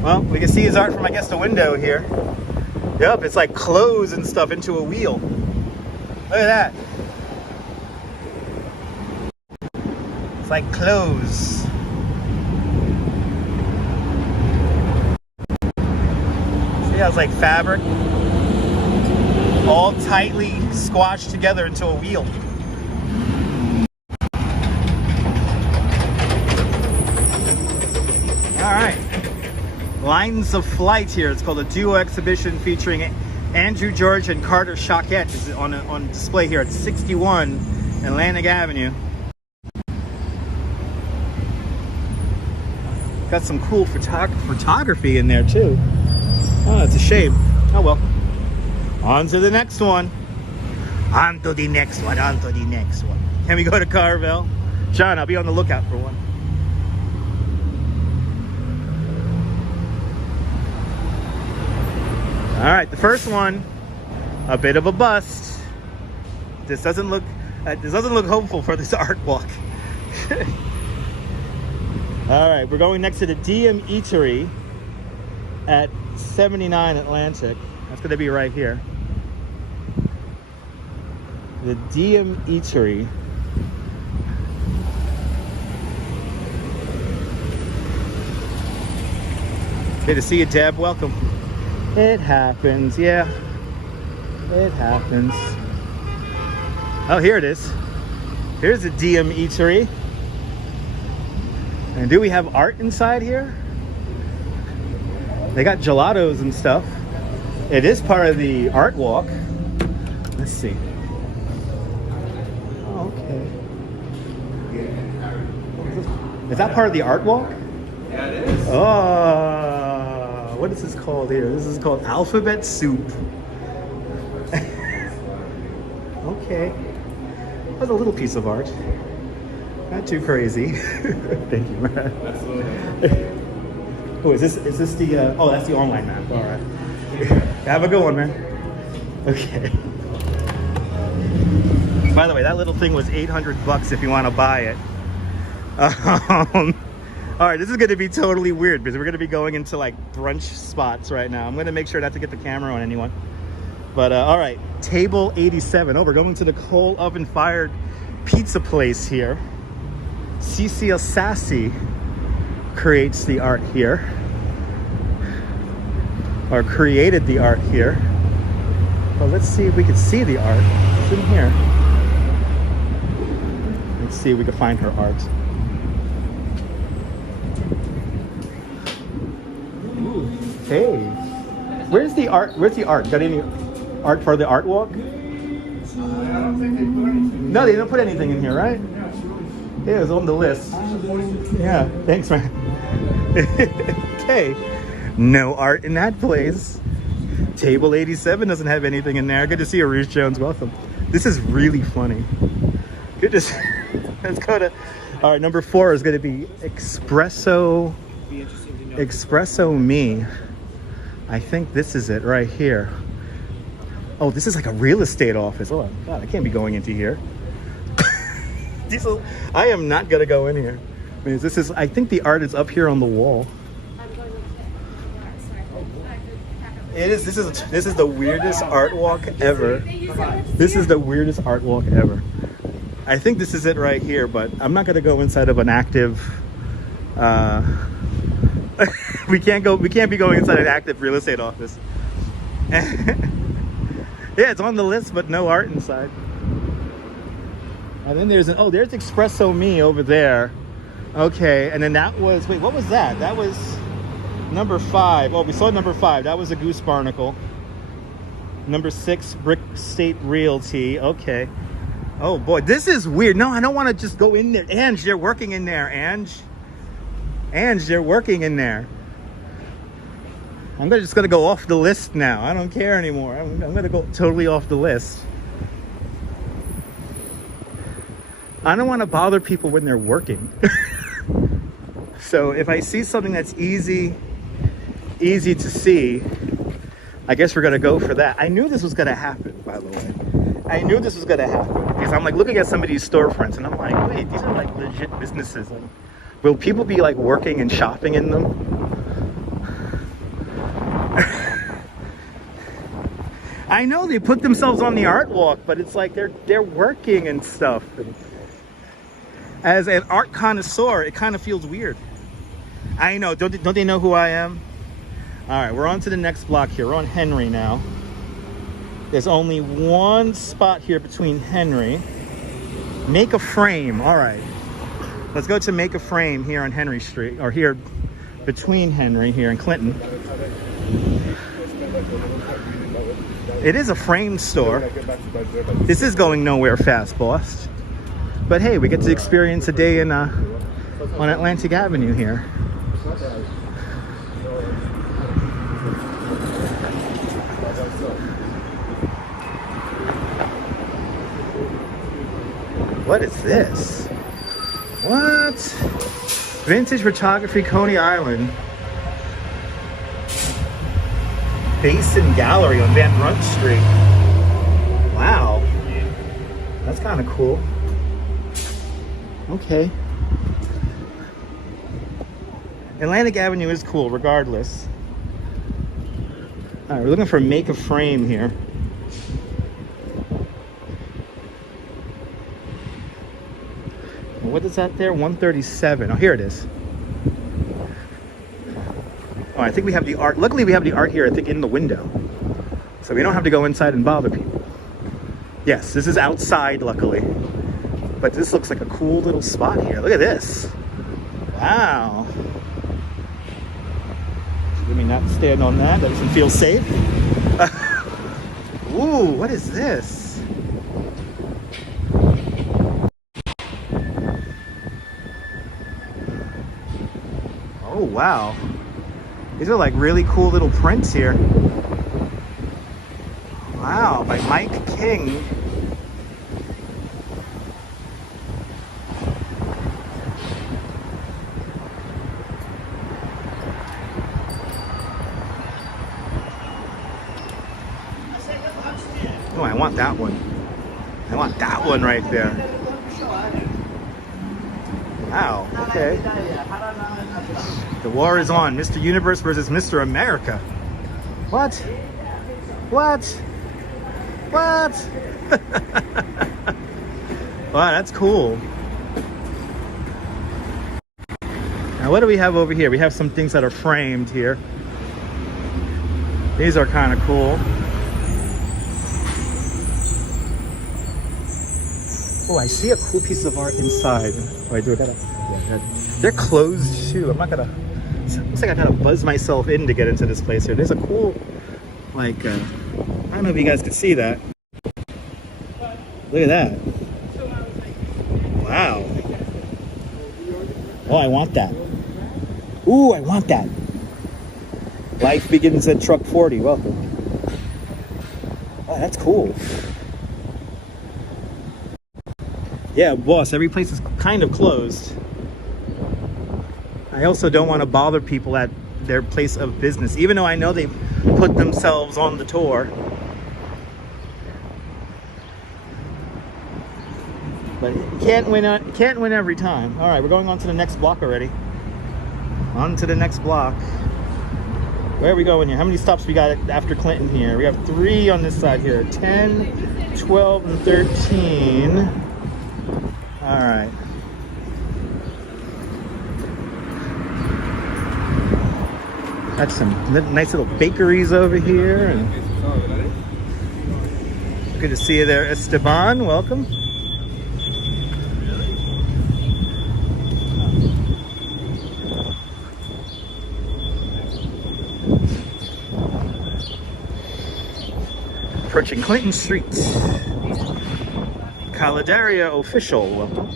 Well, we can see his art from, I guess, the window here. Yep, it's like clothes and stuff into a wheel. Look at that. It's like clothes. See how it's like fabric? All tightly squashed together into a wheel. All right. Lines of Flight here. It's called a duo exhibition featuring Andrew George and Carter Shockett. Is on display here at 61 Atlantic Avenue. Got some cool photography in there too. Oh, it's a shame. Oh well. On to the next one. On to the next one. On to the next one. Can we go to Carvel? John, I'll be on the lookout for one. All right, the first one, a bit of a bust. This doesn't look hopeful for this art walk. All right, we're going next to the DM Eatery at 79 Atlantic. That's going to be right here. The DM Eatery. Good to see you, Deb. Welcome. It happens, yeah. It happens. Oh, here it is. Here's the DM Eatery. And do we have art inside here? They got gelatos and stuff. It is part of the art walk. Let's see. Oh, okay. Is that part of the art walk? Yeah, it is. Oh, what is this called here? This is called alphabet soup. Okay. That's a little piece of art. Not too crazy. Thank you, man. Absolutely. Oh, is this the, oh, that's the online map. All right. Have a good one, man. Okay. By the way, that little thing was $800 if you want to buy it. All right, this is going to be totally weird because we're going to be going into like brunch spots right now. I'm going to make sure not to get the camera on anyone. But all right, table 87. Oh, we're going to the coal oven fired pizza place here. Cecile Sassy creates the art here, or created the art here. Well, let's see if we can see the art. It's in here. Let's see if we can find her art. Ooh. Hey, where's the art? Where's the art? Got any art for the art walk? I don't think they put anything. No, they don't put anything in here, right? Yeah, it's on the list. Yeah, thanks, man. Okay, no art in that place. Table 87 doesn't have anything in there. Good to see you, Rouge Jones. Welcome. This is really funny. Good to see. Let's go to. All right, number 4 is going to be Espresso. Espresso Me. I think this is it right here. Oh, this is like a real estate office. Oh God, I can't be going into here. I am not gonna go in here. I mean, this is. I think the art is up here on the wall. It is. This is the weirdest art walk ever. This is the weirdest art walk ever. I think this is it right here, but I'm not gonna go inside of an active. We can't go. We can't be going inside an active real estate office. Yeah, it's on the list, but no art inside. And then there's there's Espresso Me over there. Okay, and then that was, wait, what was that? That was number 5. Oh, we saw number 5. That was a Goose Barnacle. Number 6, Brick State Realty. Okay. Oh boy, this is weird. No, I don't want to just go in there. Ange, they're working in there. Ange, they're working in there. I'm just gonna go off the list now. I don't care anymore. I'm gonna go totally off the list. I don't want to bother people when they're working. So if I see something that's easy to see, I guess we're gonna go for that. I knew this was gonna happen, by the way. I knew this was gonna happen because I'm like looking at some of these storefronts and I'm like, wait, these are like legit businesses. Like, will people be like working and shopping in them? I know they put themselves on the art walk, but it's like they're working and stuff. And as an art connoisseur, it kind of feels weird. I know, don't they know who I am? All right, we're on to the next block here. We're on Henry now. There's only one spot here between Henry. Make a Frame. All right, let's go to Make a Frame here on Henry Street, or here between Henry here and Clinton. It is a frame store. This is going nowhere fast, boss. But hey, we get to experience a day in on Atlantic Avenue here. What is this? What? Vintage Photography, Coney Island. Basin Gallery on Van Brunt Street. Wow. That's kind of cool. Okay. Atlantic Avenue is cool regardless. All right, we're looking for Make a Frame here. What is that there? 137. Oh, here it is. Oh, I think we have the art. Luckily, we have the art here, I think, in the window. So we don't have to go inside and bother people. Yes, this is outside, luckily. But this looks like a cool little spot here. Look at this. Wow. Let me not stand on that. That doesn't feel safe. Ooh, what is this? Oh, wow. These are like really cool little prints here. Wow, by Mike King. Oh, I want that one. I want that one right there. Wow, okay. The war is on. Mr. Universe versus Mr. America. What? What? What? Wow, that's cool. Now, what do we have over here? We have some things that are framed here. These are kind of cool. Oh, I see a cool piece of art inside. Oh, I do gotta. Yeah, they're closed too. I'm not gonna. Looks like I gotta buzz myself in to get into this place here. There's a cool, like, I don't know if you guys can see that. Look at that. Wow. Oh, I want that. Ooh, I want that. Life begins at truck 40. Welcome. Oh, that's cool. Yeah, boss, every place is kind of closed. I also don't want to bother people at their place of business, even though I know they've put themselves on the tour. But can't win every time. All right, we're going on to the next block already. On to the next block. Where are we going here? How many stops we got after Clinton here? We have 3 on this side here. 10, 12, and 13. All right. Got some nice little bakeries over here. And good to see you there, Esteban. Welcome. Approaching Clinton Street. Caladeria official, welcome.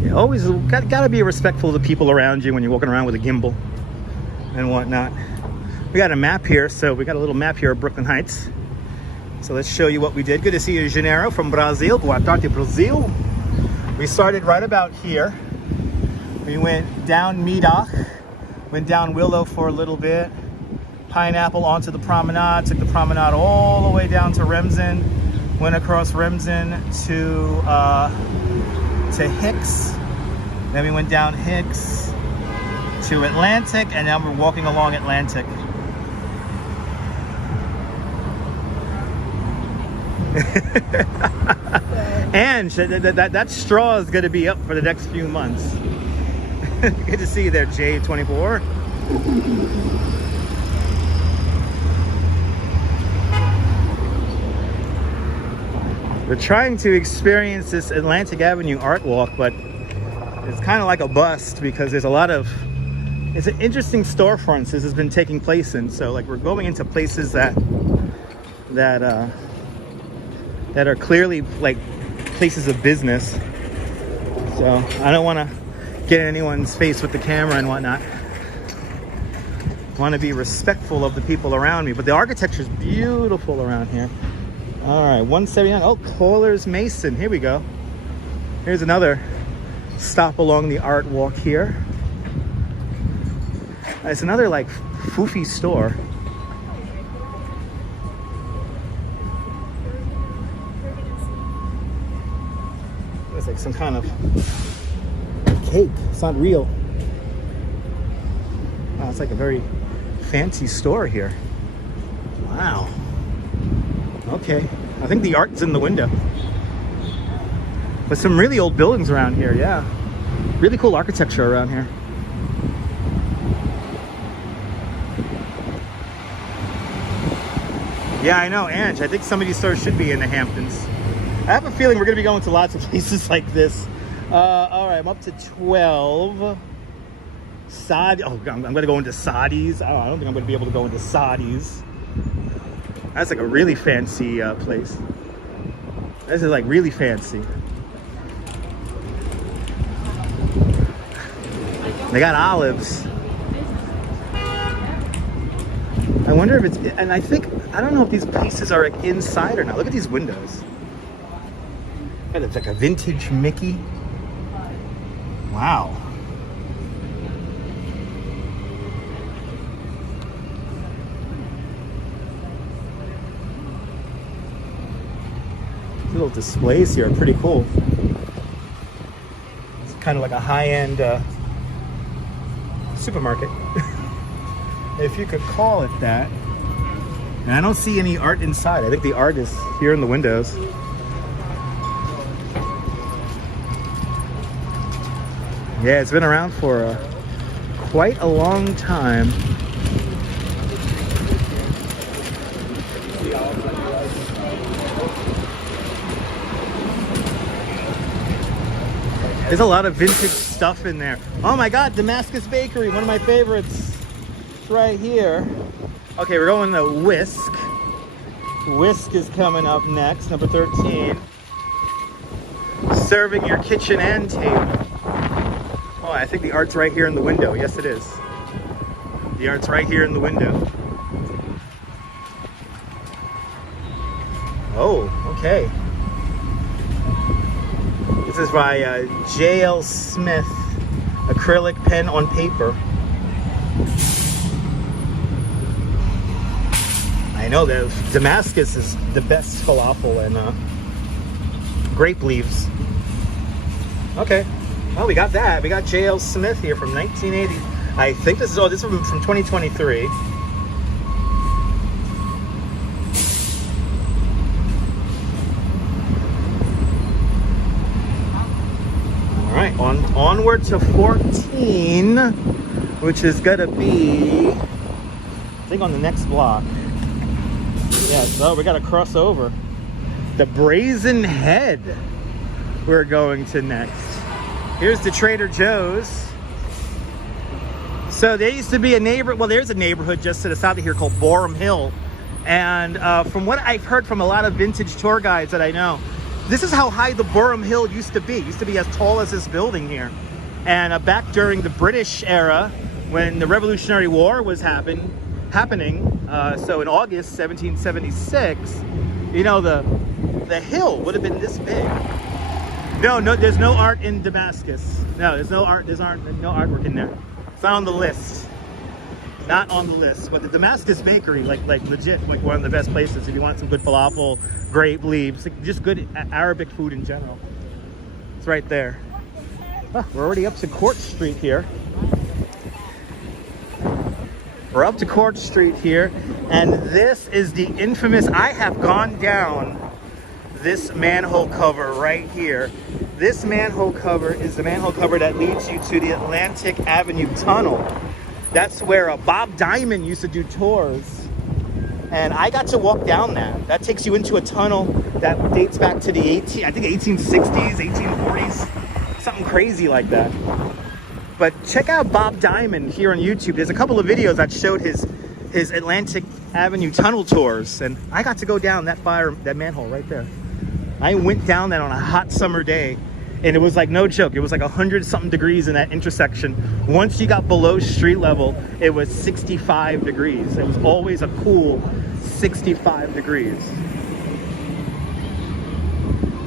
Yeah, always gotta be respectful of the people around you when you're walking around with a gimbal and whatnot. We got a map here, so we got a little map here of Brooklyn Heights. So let's show you what we did. Good to see you, Janeiro from Brazil. Boa tarde, Brazil. We started right about here. We went down Meadock, went down Willow for a little bit, Pineapple onto the Promenade, took the Promenade all the way down to Remsen, went across Remsen to Hicks, then we went down Hicks to Atlantic, and now we're walking along Atlantic. And that straw is going to be up for the next few months. Good to see you there, J24. We're trying to experience this Atlantic Avenue art walk, but it's kind of like a bust because there's a lot of, it's an interesting storefronts this has been taking place in. So like we're going into places that are clearly like places of business. So I don't want to get in anyone's face with the camera and whatnot. I want to be respectful of the people around me, but the architecture is beautiful around here. All right, 179. Oh, Kohler's Mason. Here we go. Here's another stop along the art walk here. It's another like foofy store. It's like some kind of cake. It's not real. Wow, it's like a very fancy store here. Wow. Okay. I think the art's in the window. But some really old buildings around here, yeah. Really cool architecture around here. Yeah, I know, Ange. I think some of these stores should be in the Hamptons. I have a feeling we're going to be going to lots of places like this. All right, I'm up to 12. Saudi. Oh, I'm going to go into Saudi's. I don't think I'm going to be able to go into Saudi's. That's like a really fancy place. This is like really fancy. They got olives. I wonder if it's, and I don't know if these pieces are like inside or not. Look at these windows. It's like a vintage Mickey. Wow. Little displays here are pretty cool. It's kind of like a high-end supermarket. If you could call it that. And I don't see any art inside. I think the art is here in the windows. Yeah, it's been around for quite a long time. There's a lot of vintage stuff in there. Oh my God, Damascus Bakery, one of my favorites. It's right here. Okay, we're going to Whisk. Whisk is coming up next, number 13. Serving your kitchen and table. Oh, I think the art's right here in the window. Yes, it is. The art's right here in the window. Oh, okay. This is by J.L. Smith, acrylic pen on paper. I know that Damascus is the best falafel and grape leaves. Okay, well, we got that. We got J.L. Smith here from 1980. I think this is from 2023. All right, onward to 14, which is gonna be, I think, on the next block. Yeah, so we gotta cross over. The Brazen Head we're going to next. Here's the Trader Joe's. So there used to be a there's a neighborhood just to the south of here called Borum Hill. And from what I've heard from a lot of vintage tour guides that I know, this is how high the Borum Hill used to be. It used to be as tall as this building here. And back during the British era, when the Revolutionary War was happening, so in August 1776, you know, the hill would have been this big. No, there's no art in Damascus. No, there's no art. No artwork in there. It's not on the list. Not on the list. But the Damascus Bakery, like legit, like one of the best places if you want some good falafel, grape leaves, just good Arabic food in general. It's right there. Huh, we're already up to Court Street here. We're up to Court Street here, and this is the infamous, I have gone down this manhole cover right here. This manhole cover is the manhole cover that leads you to the Atlantic Avenue Tunnel. That's where Bob Diamond used to do tours. And I got to walk down that. That takes you into a tunnel that dates back to the 1860s, 1840s, something crazy like that. But check out Bob Diamond here on YouTube. There's a couple of videos that showed his Atlantic Avenue tunnel tours, and I got to go down that manhole right there. I went down that on a hot summer day, and it was like no joke. It was like 100-something degrees in that intersection. Once you got below street level, it was 65 degrees. It was always a cool 65 degrees.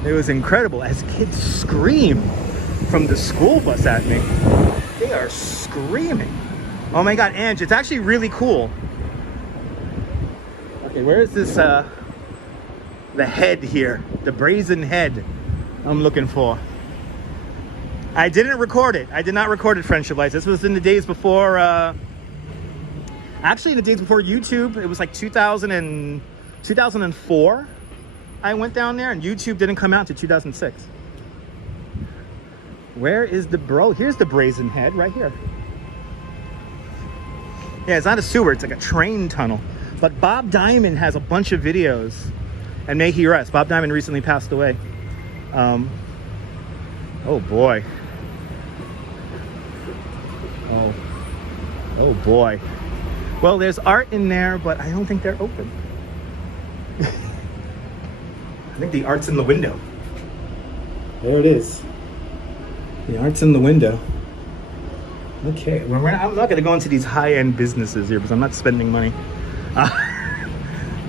It was incredible as kids scream from the school bus at me. They are screaming. Oh my God, Ange, it's actually really cool. Okay, where is this, the head here? The Brazen Head I'm looking for. I didn't record it. I did not record it, Friendship Lights. This was in the days before, actually in the days before YouTube. It was like 2004. I went down there, and YouTube didn't come out until 2006. Where is here's the Brazen Head right here. Yeah, it's not a sewer, it's like a train tunnel. But Bob Diamond has a bunch of videos, and may he rest. Bob Diamond recently passed away. Oh boy. Oh boy. Well, there's art in there, but I don't think they're open. I think the art's in the window. There it is. The art's in the window. Okay, well, I'm not going to go into these high-end businesses here because I'm not spending money.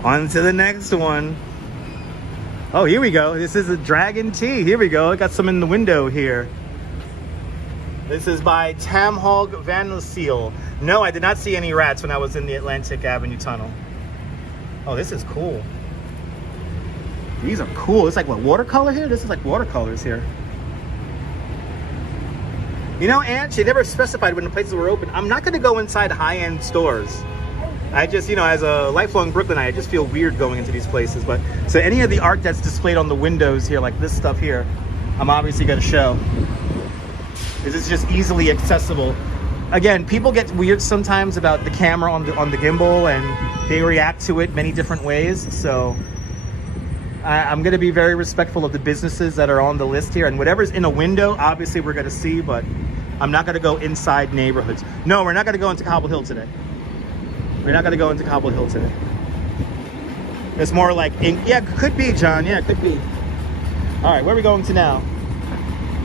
On to the next one. Oh, here we go. This is a Dragon Tea. Here we go. I got some in the window here. This is by Tamhog Van Seal. No, I did not see any rats when I was in the Atlantic Avenue Tunnel. Oh, this is cool. These are cool. It's like, what, watercolor here? This is like watercolors here. You know, Aunt, she never specified when the places were open. I'm not going to go inside high-end stores. I just, you know, as a lifelong Brooklynite, I just feel weird going into these places. But so any of the art that's displayed on the windows here, like this stuff here, I'm obviously going to show. This is just easily accessible. Again, people get weird sometimes about the camera on the gimbal, and they react to it many different ways. So I'm going to be very respectful of the businesses that are on the list here, and whatever's in a window, obviously we're going to see, but I'm not going to go inside neighborhoods. No, we're not going to go into Cobble Hill today. We're not going to go into Cobble Hill today. It's more like, yeah, could be, John. Yeah, could be. All right, where are we going to now?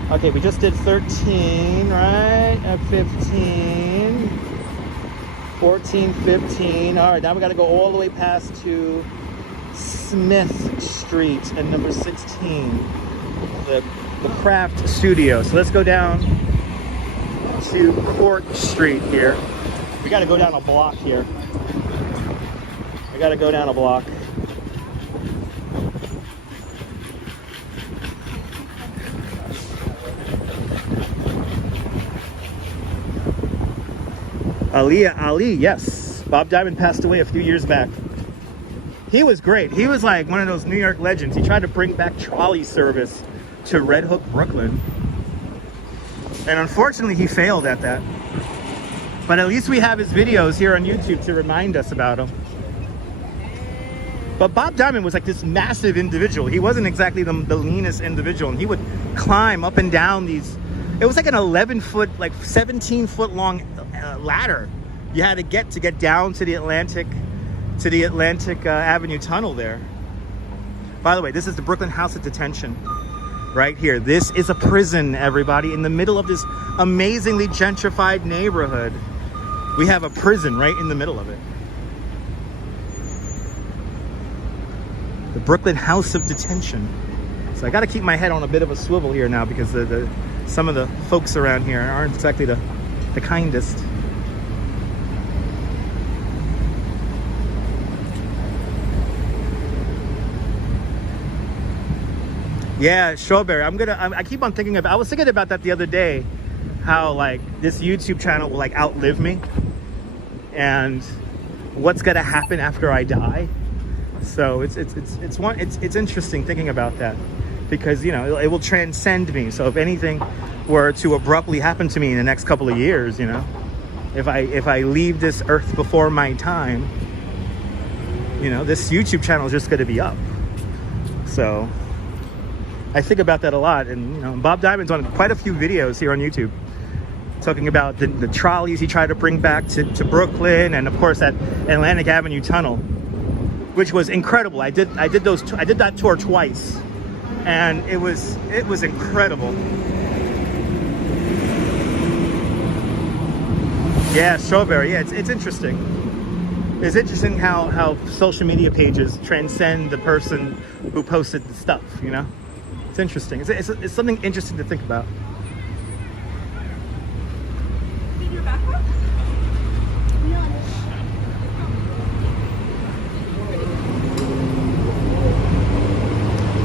Okay, we just did 13, right? 15, 14, 15. All right, now we got to go all the way past to Smith Street and number 16, the craft studio. So let's go down to Court Street here. We got to go down a block here. We got to go down a block. Aliyah Ali, yes. Bob Diamond passed away a few years back. He was great. He was like one of those New York legends. He tried to bring back trolley service to Red Hook, Brooklyn. And unfortunately, he failed at that. But at least we have his videos here on YouTube to remind us about him. But Bob Diamond was like this massive individual. He wasn't exactly the leanest individual. And he would climb up and down these... It was like an 11-foot, like 17-foot long ladder you had to get down to the Atlantic Avenue Tunnel there. By the way, this is the Brooklyn House of Detention right here. This is a prison, everybody, in the middle of this amazingly gentrified neighborhood. We have a prison right in the middle of it. The Brooklyn House of Detention. So I got to keep my head on a bit of a swivel here now because some of the folks around here aren't exactly the kindest. Yeah, strawberry. I keep on thinking about. I was thinking about that the other day, how like this YouTube channel will like outlive me, and what's gonna happen after I die. So it's interesting thinking about that, because you know it will transcend me. So if anything were to abruptly happen to me in the next couple of years, you know, if I leave this earth before my time, you know, this YouTube channel is just gonna be up. So I think about that a lot. And you know, Bob Diamond's on quite a few videos here on YouTube talking about the trolleys he tried to bring back to Brooklyn, and of course that Atlantic Avenue Tunnel, which was incredible. I did that tour twice, and it was incredible. Yeah, strawberry. Yeah, it's interesting. It's interesting how social media pages transcend the person who posted the stuff, you know? It's interesting. It's something interesting to think about. Did your backpack?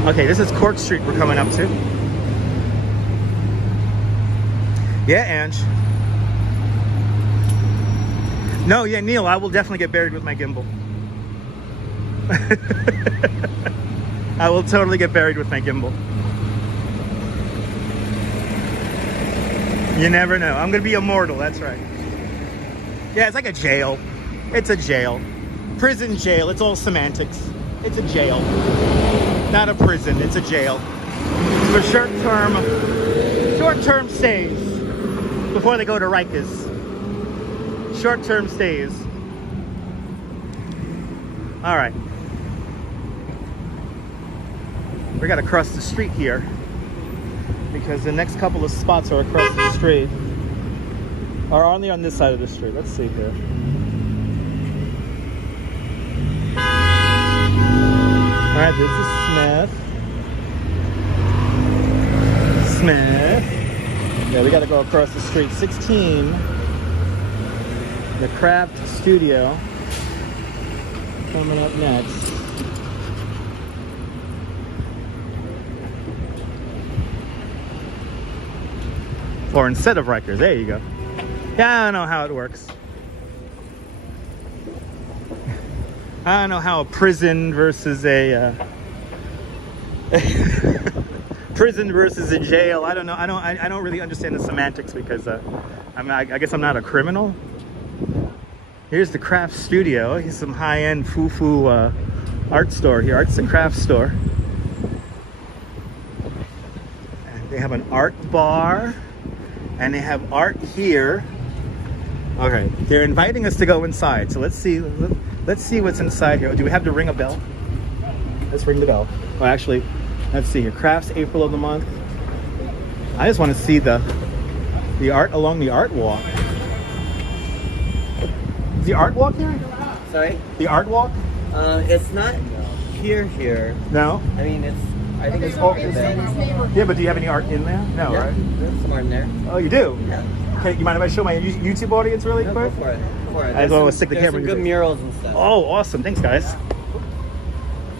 No. Okay, this is Court Street we're coming up to. Yeah, Ange. No, yeah, Neil, I will definitely get buried with my gimbal. I will totally get buried with my gimbal. You never know. I'm gonna be immortal, that's right. Yeah, it's like a jail. It's a jail. Prison, jail, it's all semantics. It's a jail. Not a prison, it's a jail. For short-term stays before they go to Rikers. Short-term stays. All right. We gotta cross the street here because the next couple of spots are across the street. Or only on this side of the street. Let's see here. All right, this is Smith. Yeah, we gotta go across the street. 16, the Craft Studio, coming up next. Or instead of Rikers, there you go. Yeah, I don't know how it works. I don't know how a prison versus a prison versus a jail. I don't know. I don't really understand the semantics because I guess I'm not a criminal. Here's the Craft Studio. Here's some high-end foo-foo art store here. Arts and crafts store. And they have an art bar, and they have art here. Okay, they're inviting us to go inside. So let's see what's inside here. Do we have to ring a bell? Let's ring the bell. Well, actually, let's see here. Crafts, April of the month. I just want to see the art along the art walk. Is the art walk here? Sorry? The art walk? It's not here. No? I mean, I think it's over there. Yeah, but do you have any art in there? No, Yeah, right? there's some art in there. Oh, you do? Yeah. Okay, you mind if I show my YouTube audience really No, quick? go for it. Go for it. I just want to stick the There's camera some in your good face. murals and stuff. Oh, awesome. Thanks, guys.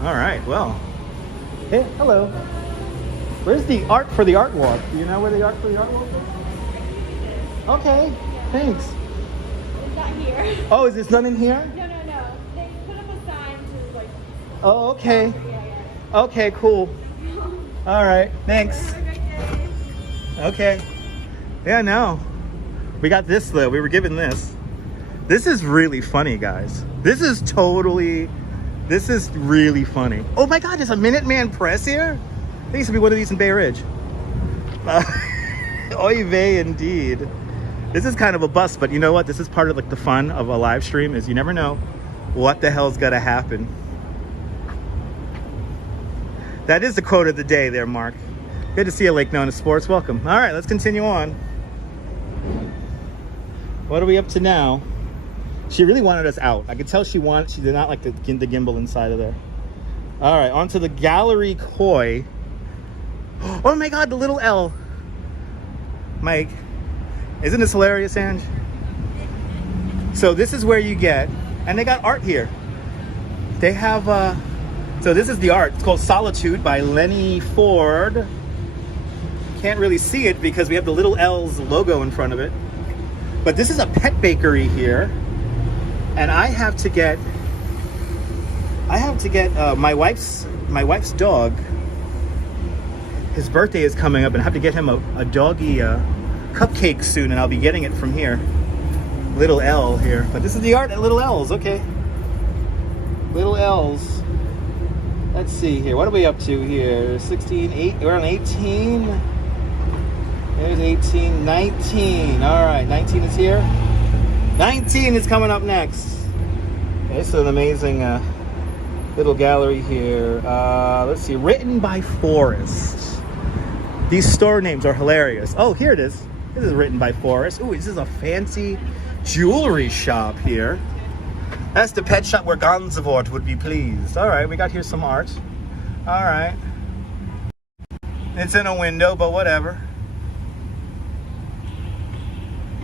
All right, well. Hey, hello. Where's the art for the art walk? Do you know where the art for the art walk is? Okay, thanks. It's not here. Oh, is there none in here? No. They put up a sign to like. Oh, okay. Yeah. Okay, cool. All right, thanks. Have a great day. Okay. Yeah, no. We got this though. We were given this. This is really funny, guys. This is really funny. Oh my God, there's a Minuteman press here? There used to be one of these in Bay Ridge. Oy vey indeed. This is kind of a bust, but you know what? This is part of like the fun of a live stream is you never know what the hell's gonna happen. That is the quote of the day there, Mark. Good to see you, Lake Nona Sports. Welcome. All right, let's continue on. What are we up to now? She really wanted us out. I could tell she did not like the gimbal inside of there. All right, onto the gallery koi. Oh my God, the little L. Mike, isn't this hilarious, Ange? So this is where you get, and they got art here. They have, so this is the art. It's called Solitude by Lenny Ford. Can't really see it because we have the little L's logo in front of it. But this is a pet bakery here. And I have to get my wife's dog. His birthday is coming up and I have to get him a doggy cupcake soon, and I'll be getting it from here. Little L here. But this is the art at Little L's, okay. Little L's. Let's see here. What are we up to here? 16, 8, we're on 18. There's 18, 19. All right, 19 is here. 19 is coming up next. Okay, so an amazing little gallery here. Let's see, written by Forrest. These store names are hilarious. Oh, here it is. This is written by Forrest. Ooh, this is a fancy jewelry shop here. That's the pet shop where Gansevoort would be pleased. All right, we got here some art. All right. It's in a window, but whatever.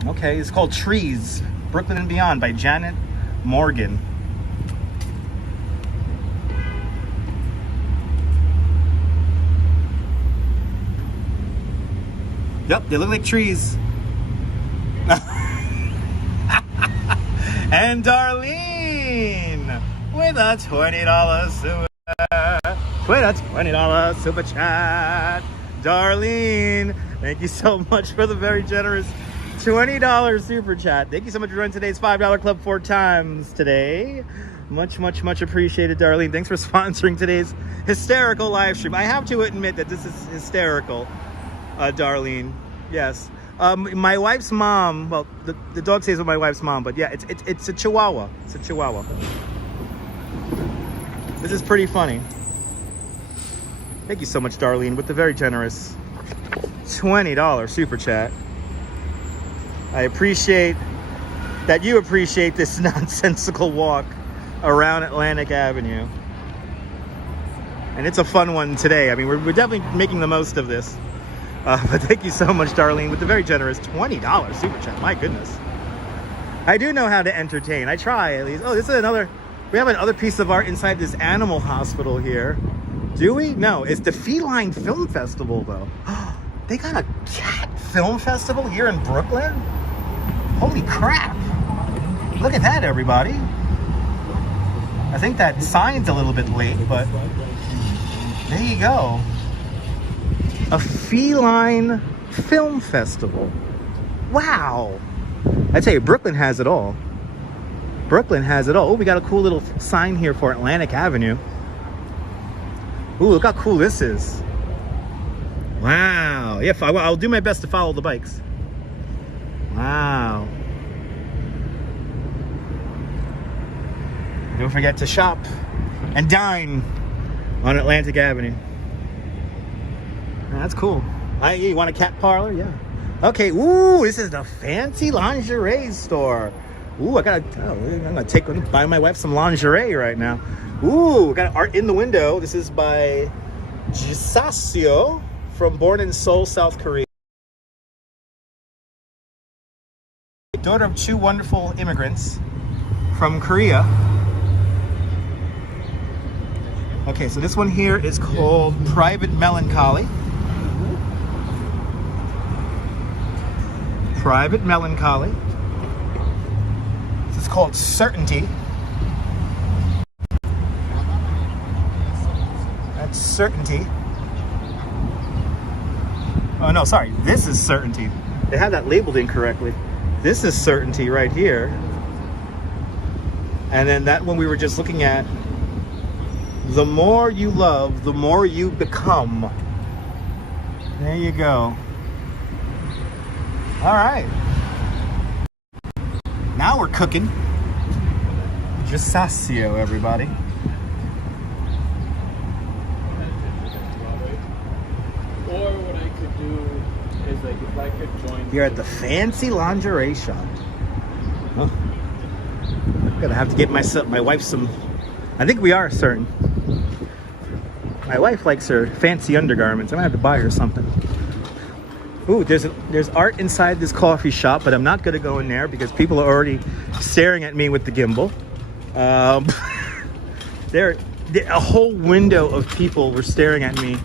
Okay, it's called Trees, Brooklyn and Beyond by Janet Morgan. Yep, they look like trees. And Darlene with a $20 super super chat. Darlene, thank you so much for the very generous $20 super chat. Thank you so much for joining today's $5 club 4 times today. Much, much, much appreciated, Darlene. Thanks for sponsoring today's hysterical live stream. I have to admit that this is hysterical, Darlene. Yes. My wife's mom, well, the dog stays with my wife's mom, but yeah, it's a Chihuahua. It's a Chihuahua. This is pretty funny. Thank you so much, Darlene, with the very generous $20 super chat. I appreciate that you appreciate this nonsensical walk around Atlantic Avenue. And it's a fun one today. I mean, we're definitely making the most of this. But thank you so much, Darlene, with the very generous $20 super chat. My goodness. I do know how to entertain. I try, at least. Oh, this is another... We have another piece of art inside this animal hospital here. Do we? No, it's the Feline Film Festival, though. They got a cat film festival here in Brooklyn? Holy crap. Look at that, everybody. I think that sign's a little bit late, but there you go. A feline film festival. Wow. I tell you, Brooklyn has it all. Brooklyn has it all. Oh, we got a cool little sign here for Atlantic Avenue. Ooh, look how cool this is. Wow. Yeah, I'll do my best to follow the bikes. Wow. Don't forget to shop and dine on Atlantic Avenue. That's cool. You want a cat parlor? Yeah. Okay. Ooh, this is the fancy lingerie store. Ooh, I'm gonna buy my wife some lingerie right now. Ooh, got art in the window. This is by Jisasio from Born in Seoul, South Korea. Daughter of two wonderful immigrants from Korea. Okay, so this one here is called Private Melancholy. Private Melancholy. This is called Certainty. That's Certainty. Oh no, sorry, this is Certainty. They have that labeled incorrectly. This is Certainty right here. And then that one we were just looking at. The more you love, the more you become. There you go. All right. Now we're cooking. Jisasio, everybody. Or what I could do is, like, if I could join... You're at the fancy lingerie shop. Huh? I'm gonna have to get my wife some... I think we are certain. My wife likes her fancy undergarments. I'm gonna have to buy her something. Ooh, there's art inside this coffee shop, but I'm not gonna go in there because people are already staring at me with the gimbal. A whole window of people were staring at me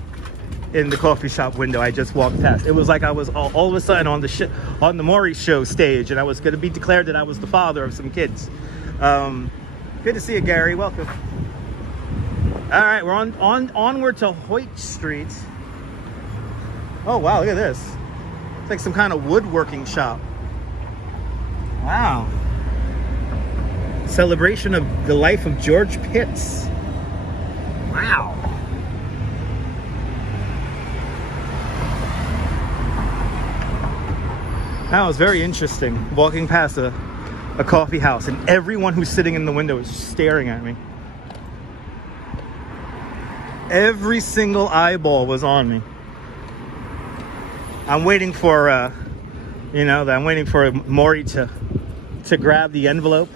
in the coffee shop window I just walked past. It was like I was all of a sudden on the Maury show stage, and I was gonna be declared that I was the father of some kids. Good to see you, Gary. Welcome. All right, we're onward to Hoyt Street. Oh wow, look at this. It's like some kind of woodworking shop. Wow. Celebration of the life of George Pitts. Wow. That was very interesting, walking past a coffee house and everyone who's sitting in the window is staring at me. Every single eyeball was on me. I'm waiting for, I'm waiting for Maury to grab the envelope.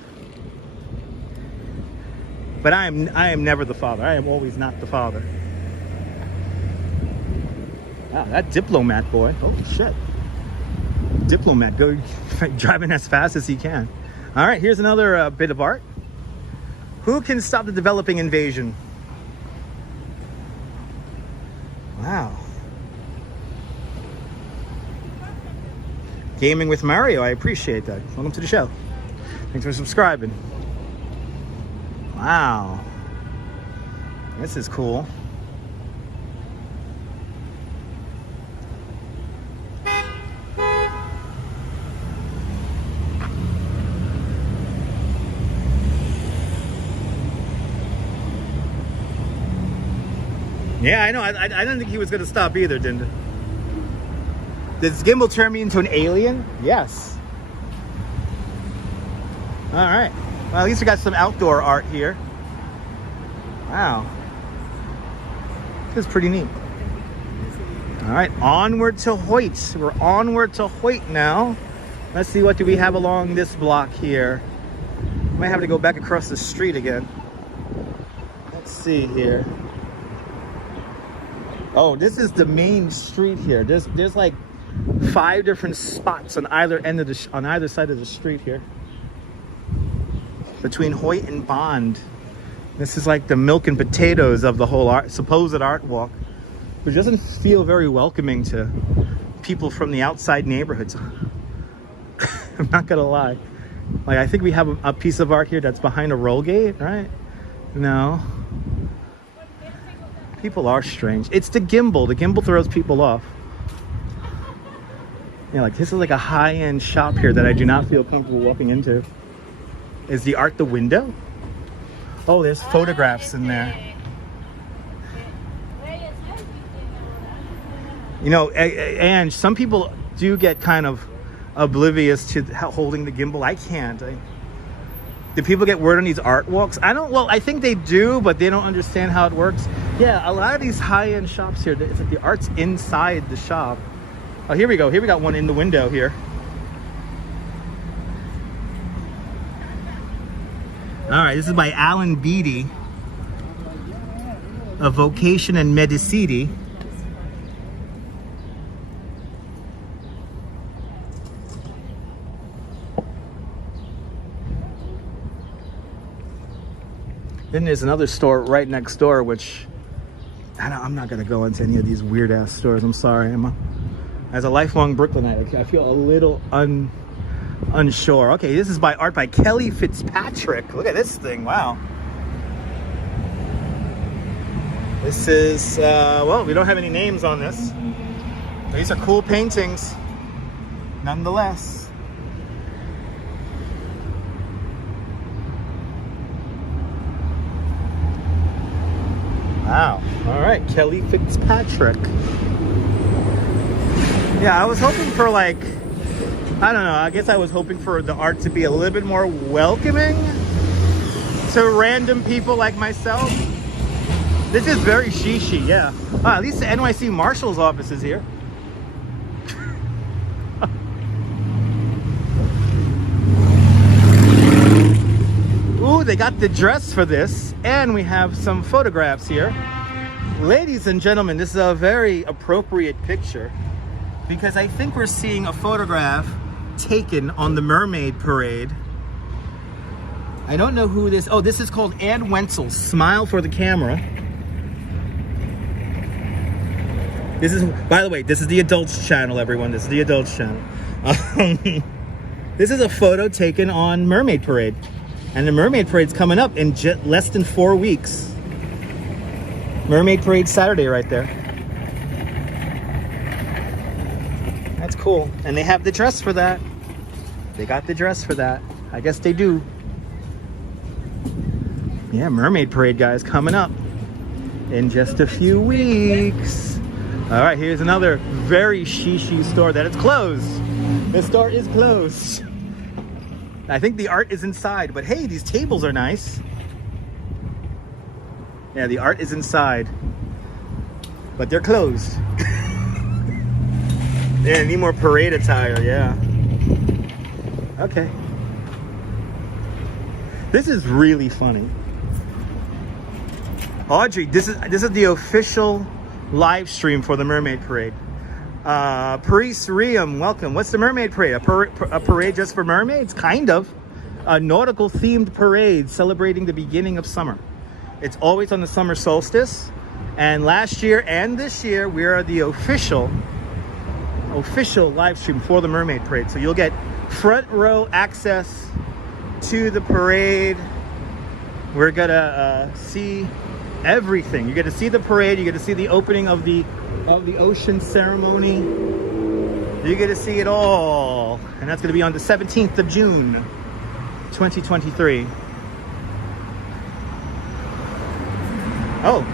But I am never the father. I am always not the father. Wow, that diplomat boy. Holy shit. Diplomat, go driving as fast as he can. All right, here's another bit of art. Who can stop the developing invasion? Wow. Gaming with Mario, I appreciate that. Welcome to the show. Thanks for subscribing. Wow. This is cool. Yeah, I know. I didn't think he was going to stop either, didn't it? Does Gimble turn me into an alien? Yes. All right. Well, at least we got some outdoor art here. Wow. This is pretty neat. All right, onward to Hoyt. We're onward to Hoyt now. Let's see, what do we have along this block here? Might have to go back across the street again. Let's see here. Oh, this is the main street here. There's like 5 different spots on either end of the on either side of the street here. Between Hoyt and Bond. This is like the milk and potatoes of the whole supposed art walk, which doesn't feel very welcoming to people from the outside neighborhoods. I'm not gonna lie. Like, I think we have a piece of art here that's behind a roll gate, right? No. People are strange. It's the Gimble. The Gimble throws people off. Yeah, like, this is like a high-end shop here that I do not feel comfortable walking into. Is the art the window? Oh, there's photographs in there. You know, and some people do get kind of oblivious to holding the Gimble. I can't. Do people get word on these art walks? I don't. Well, I think they do, but they don't understand how it works. Yeah, a lot of these high-end shops here, it's like the art's inside the shop. Oh, here we go. Here we got one in the window here. All right, this is by Alan Beatty of Vocation and Medicity. Then there's another store right next door, which I'm not gonna go into any of these weird ass stores. I'm sorry. As a lifelong Brooklynite, I feel a little unsure. Okay, this is by art by Kelly Fitzpatrick. Look at this thing. Wow. This is well, we don't have any names on this. These are cool paintings, nonetheless. Wow. All right, Kelly Fitzpatrick. Yeah, I was hoping for, like, I don't know, I guess I was hoping for the art to be a little bit more welcoming to random people like myself. This is very shishi, yeah. At least the NYC Marshal's office is here. Ooh, they got the dress for this, and we have some photographs here. Ladies and gentlemen, this is a very appropriate picture because I think we're seeing a photograph taken on the Mermaid Parade. I don't know who this, oh, this is called Ann Wenzel, Smile for the Camera. This is, by the way, this is the adults channel, everyone. This is the adults channel. This is a photo taken on Mermaid Parade. And the Mermaid Parade's coming up in less than 4 weeks. Mermaid Parade Saturday right there. That's cool. And they have the dress for that. They got the dress for that. I guess they do. Yeah, Mermaid Parade, guys, coming up in just a few weeks. All right, here's another very shishi store that is closed. This store is closed. I think the art is inside, but hey, these tables are nice. Yeah, the art is inside, but they're closed. Yeah, I need more parade attire, yeah. Okay. This is really funny. Audrey, this is the official live stream for the Mermaid Parade. Paris Riem, welcome. What's the Mermaid Parade? A parade just for mermaids? Kind of. A nautical themed parade celebrating the beginning of summer. It's always on the summer solstice. And last year and this year, we are the official live stream for the Mermaid Parade. So you'll get front row access to the parade. We're gonna see everything. You get to see the parade. You get to see the opening of the ocean ceremony. You get to see it all, and that's going to be on the 17th of June 2023. Oh,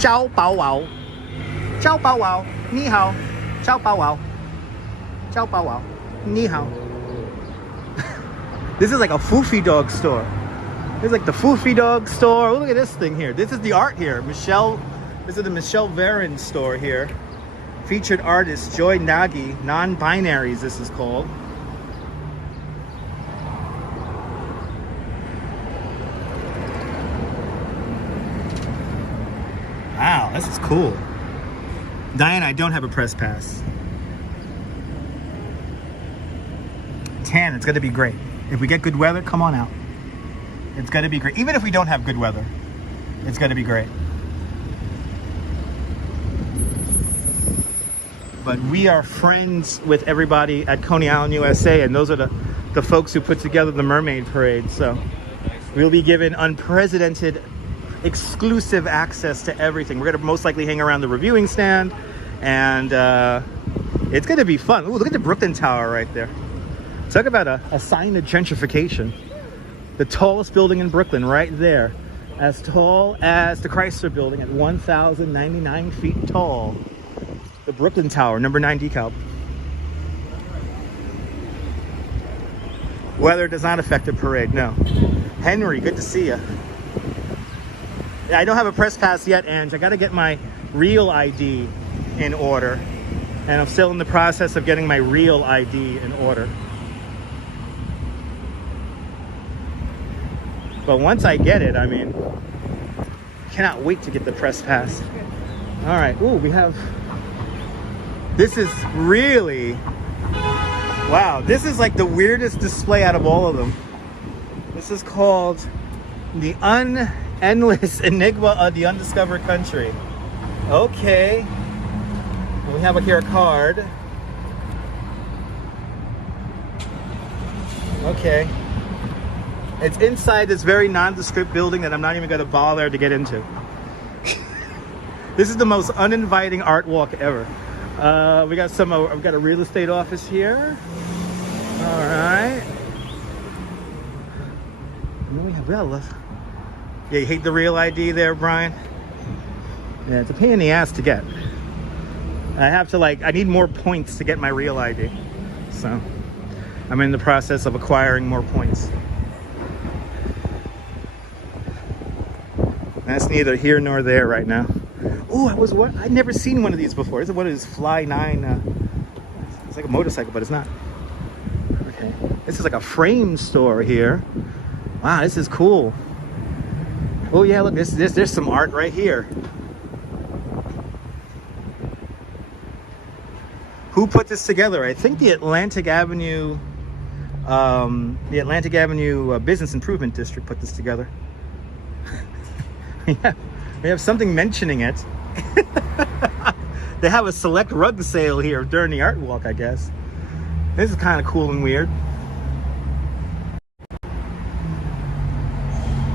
Ciao Bow Wow. Ciao Bow Wow. Ni hao. Ciao Bow Wow. Ciao Bow Wow. Ni hao. This is like a foofy dog store. This is like the foofy dog store. Oh, look at this thing here. This is the art here. This is the Michelle Varon store here. Featured artist Joy Nagy. Non-binaries, this is called. Wow, this is cool. Diana, I don't have a press pass. Tan, it's gonna be great. If we get good weather, come on out. It's gonna be great. Even if we don't have good weather, it's gonna be great. But we are friends with everybody at Coney Island, USA, and those are the folks who put together the Mermaid Parade. So we'll be given unprecedented exclusive access to everything. We're gonna most likely hang around the reviewing stand, and it's gonna be fun. Ooh, look at the Brooklyn Tower right there. Talk about a sign of gentrification. The tallest building in Brooklyn right there, as tall as the Chrysler Building at 1,099 feet tall. The Brooklyn Tower, number 9 decal. Weather does not affect the parade, no. Henry, good to see you. Yeah, I don't have a press pass yet, Ange. I got to get my real ID in order. And I'm still in the process of getting my real ID in order. But once I get it, I mean, cannot wait to get the press pass. All right. Ooh, we have... This is really... Wow. This is like the weirdest display out of all of them. This is called the Endless Enigma of the Undiscovered Country. Okay. We have here a card. Okay. It's inside this very nondescript building that I'm not even going to bother to get into. This is the most uninviting art walk ever. We got I've got a real estate office here. All right. And then we have Bella. Yeah, you hate the real ID there, Brian? Yeah, it's a pain in the ass to get. I have to I need more points to get my real ID. So I'm in the process of acquiring more points. That's neither here nor there right now. Oh, I'd never seen one of these before. This is one of these Fly 9. It's like a motorcycle, but it's not. Okay. This is like a frame store here. Wow, this is cool. Oh yeah, look, there's some art right here. Who put this together? I think the Atlantic Avenue Business Improvement District put this together. Yeah, we have something mentioning it. They have a select rug sale here during the art walk, I guess. This is kind of cool and weird.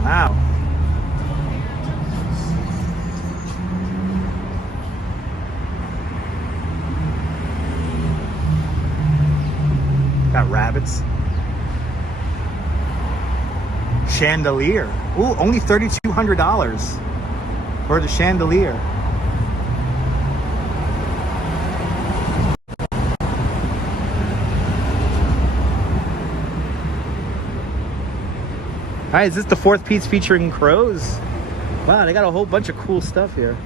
Wow. Got rabbits. Chandelier. Ooh, only $3,200 for the chandelier. Hi, is this the fourth piece featuring crows? Wow, they got a whole bunch of cool stuff here.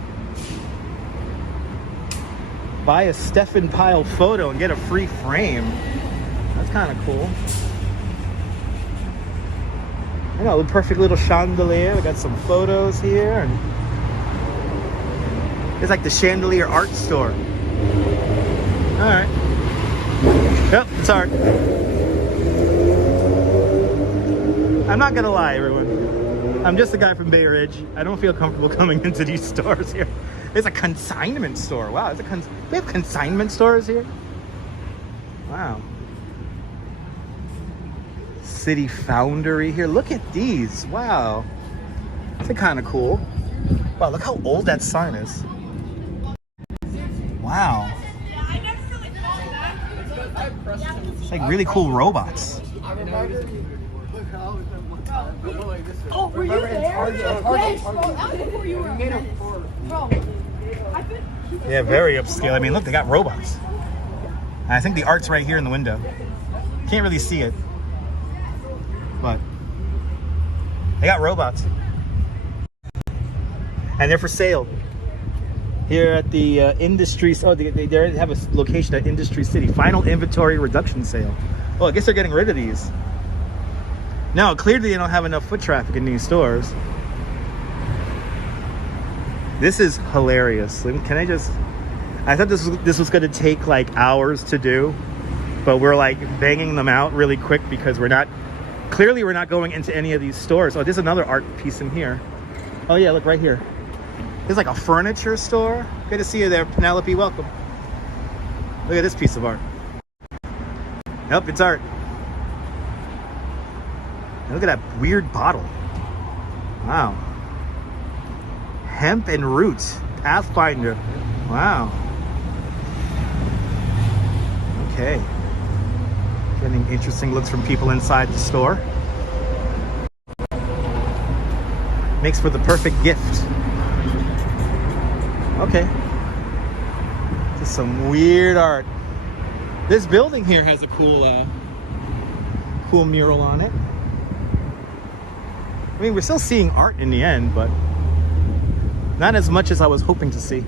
Buy a Stephen Pyle photo and get a free frame. That's kind of cool. I know, a perfect little chandelier. We got some photos here, and it's like the chandelier art store. All right. Yep, it's art. I'm not gonna lie, everyone. I'm just a guy from Bay Ridge. I don't feel comfortable coming into these stores here. It's a consignment store. Wow, we have consignment stores here? Wow. City Foundry here. Look at these. Wow. They're kind of cool. Wow, look how old that sign is. Wow. It's like really cool robots. Oh, were you there? Yes, before you were Bro, I bet Yeah, very upscale. I mean, look, they got robots. I think the art's right here in the window. Can't really see it, but they got robots. And they're for sale here at the Industry. Oh, they have a location at Industry City. Final inventory reduction sale. Oh, I guess they're getting rid of these. No, clearly they don't have enough foot traffic in these stores. This is hilarious. Can I just... I thought this was going to take like hours to do, but we're like banging them out really quick because we're not going into any of these stores. Oh, there's another art piece in here. Oh yeah, look right here. There's like a furniture store. Good to see you there, Penelope. Welcome. Look at this piece of art. Yep, it's art. And look at that weird bottle. Wow. Hemp and Roots. Pathfinder. Wow. Okay. Getting interesting looks from people inside the store. Makes for the perfect gift. Okay. Just some weird art. This building here has a cool mural on it. I mean, we're still seeing art in the end, but not as much as I was hoping to see.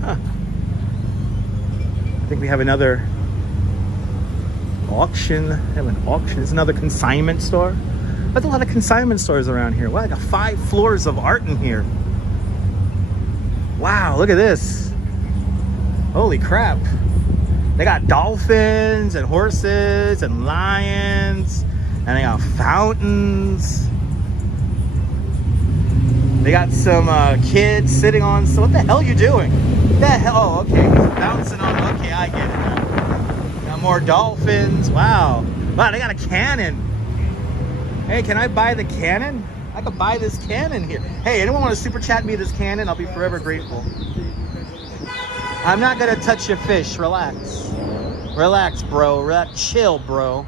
I think we have another auction. It's another consignment store. There's a lot of consignment stores around here. Wow, I got 5 floors of art in here. Wow, look at this. Holy crap. They got dolphins and horses and lions, and they got fountains. They got some kids sitting on. So what the hell are you doing? What the hell? Oh, okay. Bouncing on. Okay, I get it now. Got more dolphins. Wow. Wow, they got a cannon. Hey, can I buy the cannon? I could buy this cannon here. Hey, anyone want to super chat me this cannon? I'll be forever grateful. I'm not gonna touch your fish. Relax. Relax, bro. Chill, bro.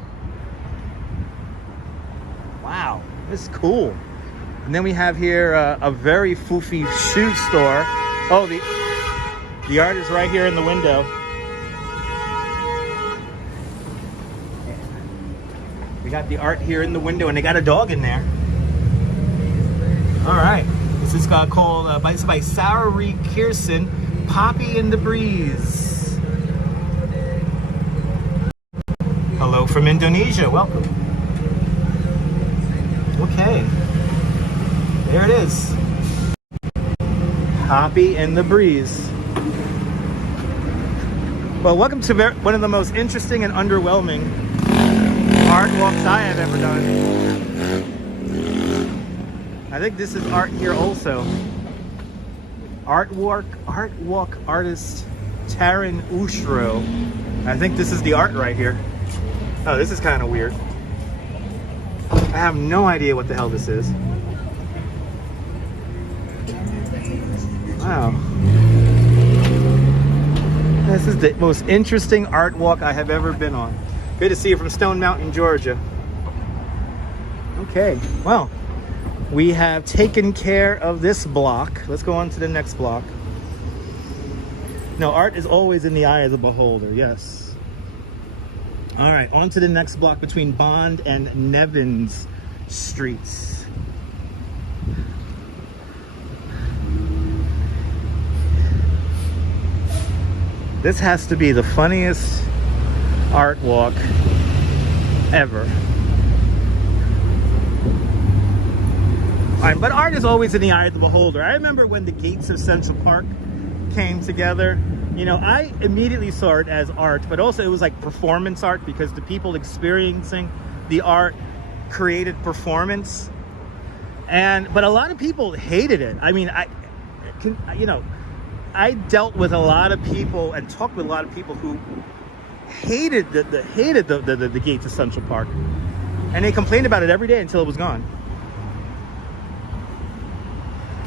Wow, this is cool. And then we have here a very foofy shoe store. Oh, the art is right here in the window. We got the art here in the window, and they got a dog in there. All right, this is called by Sarah Reed Kirsten, Poppy in the Breeze. Hello from Indonesia, welcome. Okay, there it is. Poppy in the Breeze. Well, welcome to one of the most interesting and underwhelming art walks I have ever done. I think this is art here also. Art walk artist Taryn Ushro. I think this is the art right here. Oh, this is kind of weird. I have no idea what the hell this is. Wow. This is the most interesting art walk I have ever been on. Good to see you from Stone Mountain, Georgia. Okay, well, we have taken care of this block. Let's go on to the next block. No, art is always in the eye of the beholder, yes. All right, on to the next block between Bond and Nevins Streets. This has to be the funniest art walk ever. But art is always in the eye of the beholder. I remember when the gates of Central Park came together, you know, I immediately saw it as art, but also it was like performance art because the people experiencing the art created performance. But a lot of people hated it. I mean, I dealt with a lot of people and talked with a lot of people who hated the gates of Central Park, and they complained about it every day until it was gone.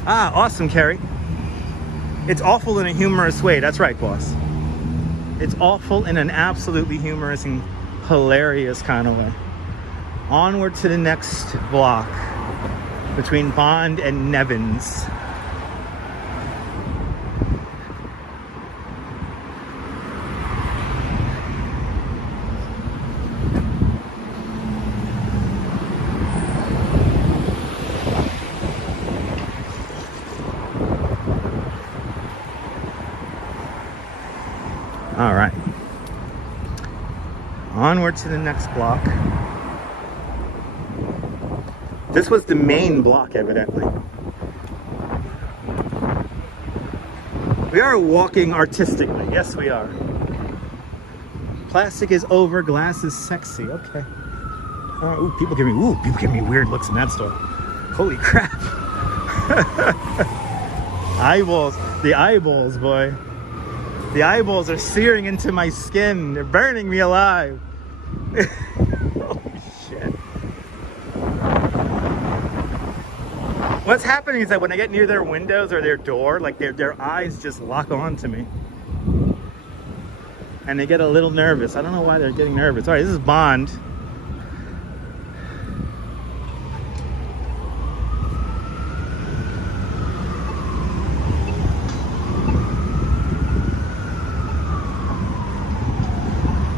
Ah, awesome, Carrie. It's awful in a humorous way. That's right, boss. It's awful in an absolutely humorous and hilarious kind of way. Onward to the next block between Bond and Nevins. All right. Onward to the next block. This was the main block, evidently. We are walking artistically. Yes, we are. Plastic is over, glass is sexy. Okay. People give me weird looks in that store. Holy crap. Eyeballs. The eyeballs, boy. The eyeballs are searing into my skin. They're burning me alive. Holy shit. What's happening is that when I get near their windows or their door, like their eyes just lock on to me. And they get a little nervous. I don't know why they're getting nervous. All right, this is Bond.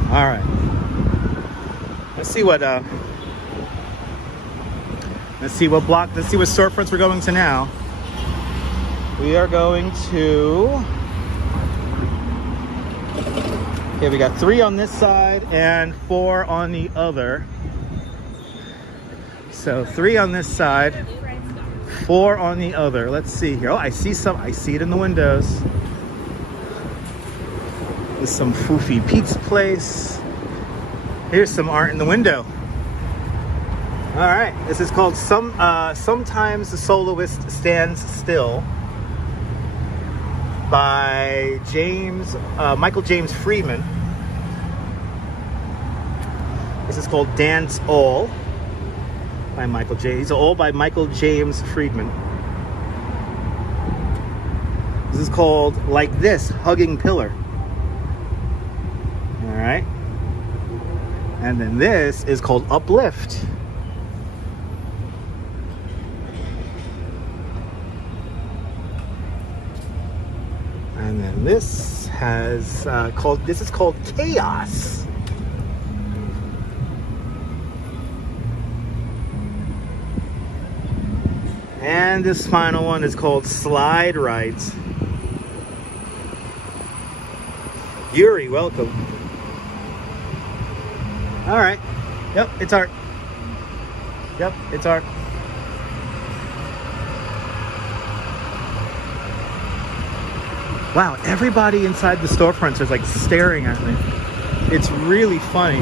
All right. Let's see what block, let's see what storefronts we're going to now. We are going to, okay, we got 3 on this side and 4 on the other. So 3 on this side, 4 on the other. Let's see here. Oh, I see it in the windows. There's some foofy pizza place. Here's some art in the window. All right, this is called Sometimes the Soloist Stands Still by Michael James Friedman. This is called Dance All by Michael James. All by Michael James Friedman. This is called Like This, Hugging Pillar. All right. And then this is called Uplift. And then this is called Chaos. And this final one is called Slide Right. Yuri, welcome. All right. Yep, it's art. Yep, it's art. Wow, everybody inside the storefronts is like staring at me. It's really funny.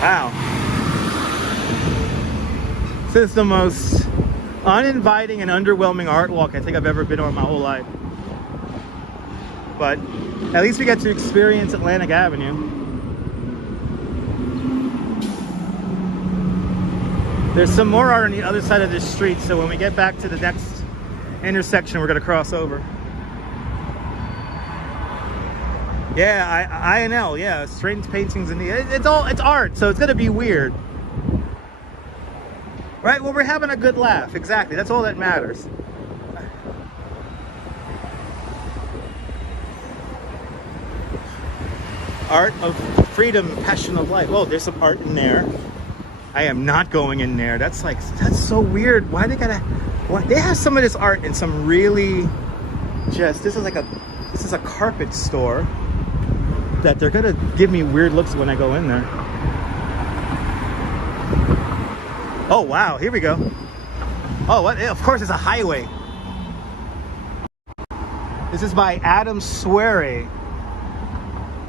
Wow. This is the most uninviting and underwhelming art walk I think I've ever been on my whole life. But at least we get to experience Atlantic Avenue. There's some more art on the other side of this street, so when we get back to the next intersection, we're gonna cross over. Yeah, INL, yeah, strange paintings in the, it's art, so it's gonna be weird. Right, well, we're having a good laugh, exactly, that's all that matters. Art of freedom, passion of life. Oh, there's some art in there. I am not going in there. That's so weird. Why they gotta, they have some of this art in some really this is a carpet store that they're gonna give me weird looks when I go in there. Oh, wow, here we go. Oh, what? Of course, it's a highway. This is by Adam Swery.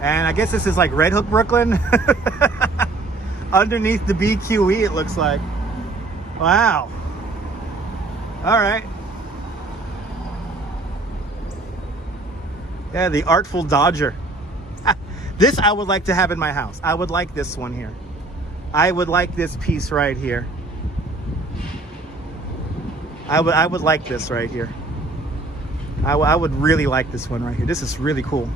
And I guess this is like Red Hook, Brooklyn. Underneath the BQE, it looks like. Wow. All right. Yeah, the Artful Dodger. This I would like to have in my house. I would like this one here. I would like this piece right here. I would like this right here. I would really like this one right here. This is really cool.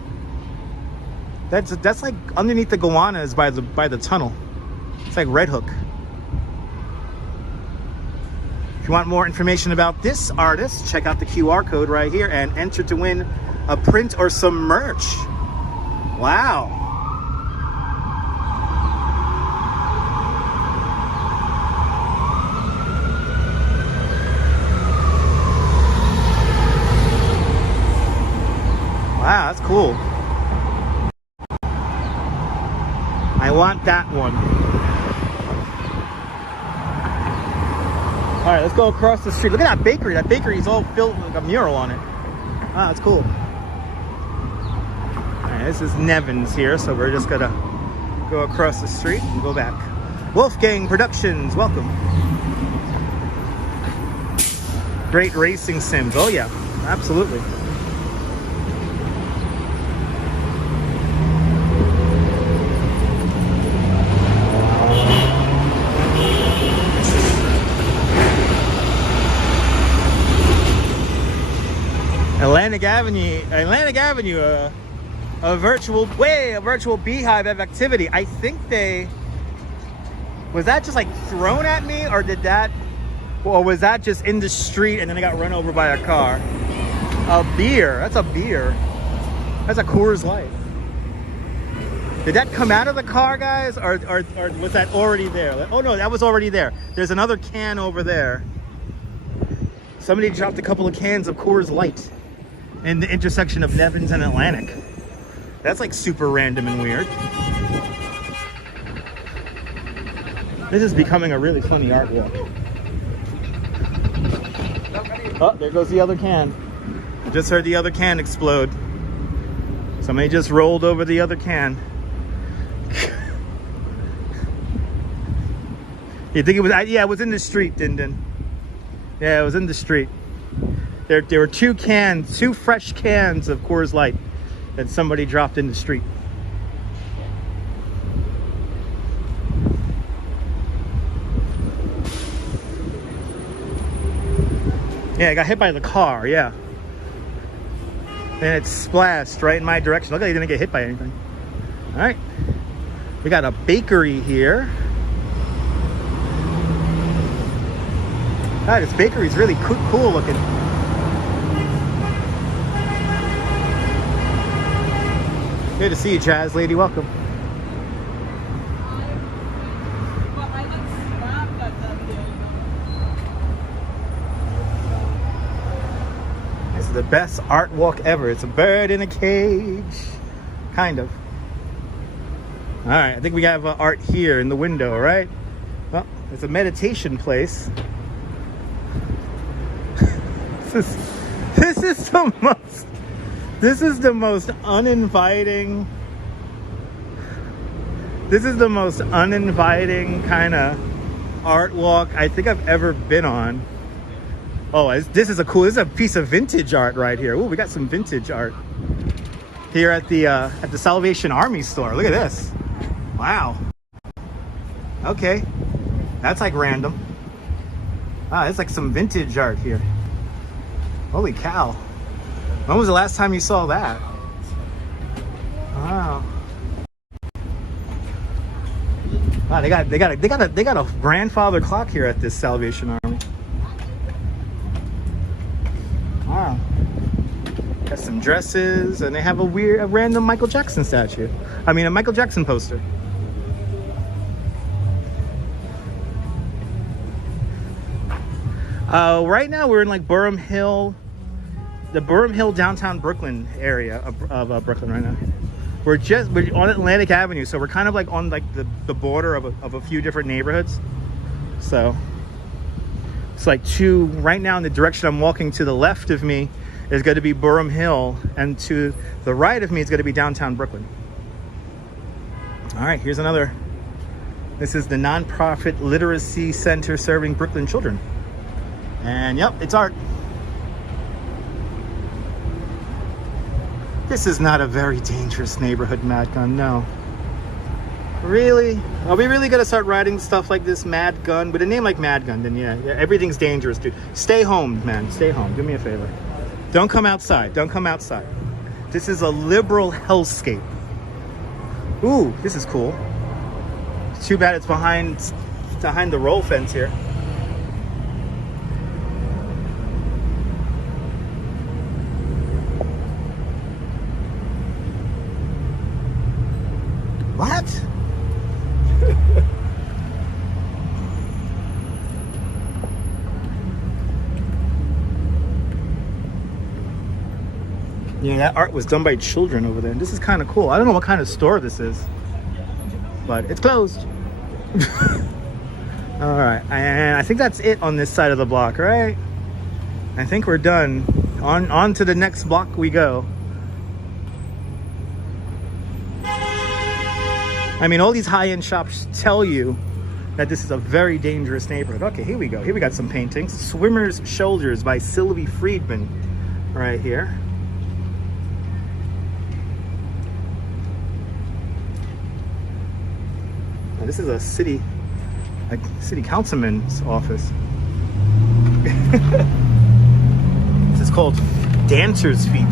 That's like underneath the goannas by the tunnel. It's like Red Hook. If you want more information about this artist, check out the QR code right here and enter to win a print or some merch. Wow. Wow, that's cool. I want that one. All right, let's go across the street. Look at that bakery. That bakery is all filled with a mural on it. Wow, that's cool. All right, this is Nevin's here, so we're just gonna go across the street and go back. Wolfgang Productions, welcome. Great racing sims. Oh yeah, absolutely. Atlantic Avenue, a virtual beehive of activity. I think was that just like thrown at me, or was that just in the street and then I got run over by a car? A beer, that's a beer. That's a Coors Light. Did that come out of the car, guys, or was that already there? Oh no, that was already there. There's another can over there. Somebody dropped a couple of cans of Coors Light in the intersection of Nevins and Atlantic. That's like super random and weird. This is becoming a really funny art walk. Oh, there goes the other can. I just heard the other can explode. Somebody just rolled over the other can. You think it was? Yeah, it was in the street, Din. Yeah, it was in the street. There were two fresh cans of Coors Light that somebody dropped in the street. Yeah, I got hit by the car, yeah. And it splashed right in my direction. Look, I didn't get hit by anything. All right. We got a bakery here. God, this bakery is really cool looking. Good to see you, Jazz Lady. Welcome. This is the best art walk ever. It's a bird in a cage. Kind of. All right, I think we have art here in the window, right? Well, it's a meditation place. This is the most uninviting. This is the most uninviting kind of art walk I think I've ever been on. Oh, this is a piece of vintage art right here. Ooh, we got some vintage art here at the Salvation Army store. Look at this. Wow. Okay, that's like random. Wow, it's like some vintage art here. Holy cow. When was the last time you saw that? Wow. Wow, they got a grandfather clock here at this Salvation Army. Wow. Got some dresses, and they have a random Michael Jackson statue. I mean, a Michael Jackson poster. Right now we're in like Burham Hill, the Burham Hill downtown Brooklyn area of Brooklyn right now. We're on Atlantic Avenue, so we're kind of like on like the border of a few different neighborhoods. So it's like right now in the direction I'm walking, to the left of me is going to be Burham Hill, and to the right of me is going to be downtown Brooklyn. All right, here's another. This is the nonprofit literacy center serving Brooklyn children. And yep, it's art. This is not a very dangerous neighborhood, Mad Gun, no. Really? Are we really gonna start writing stuff like this, Mad Gun? With a name like Mad Gun, then yeah, everything's dangerous, dude. Stay home, man, stay home. Do me a favor. Don't come outside, don't come outside. This is a liberal hellscape. Ooh, this is cool. It's too bad it's behind the roll fence here. What? Yeah, that art was done by children over there. This is kind of cool. I don't know what kind of store this is, but it's closed. All right, and I think that's it on this side of the block, right? I think we're done. On to the next block we go. I mean, all these high-end shops tell you that this is a very dangerous neighborhood. Okay, here we go. Here we got some paintings. Swimmer's Shoulders by Sylvie Friedman right here. Now, this is a city councilman's office. This is called Dancer's Feet.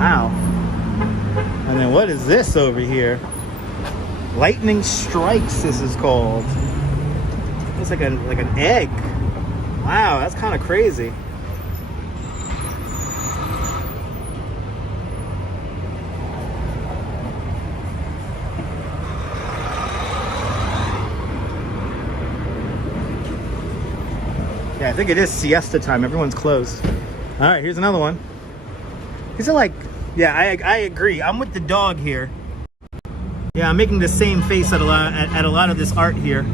Wow. And then what is this over here? Lightning Strikes, this is called. It's like an egg. Wow, that's kind of crazy. Yeah, I think it is siesta time. Everyone's closed. All right, here's another one. These are like, yeah, I agree. I'm with the dog here. Yeah, I'm making the same face at a lot of this art here.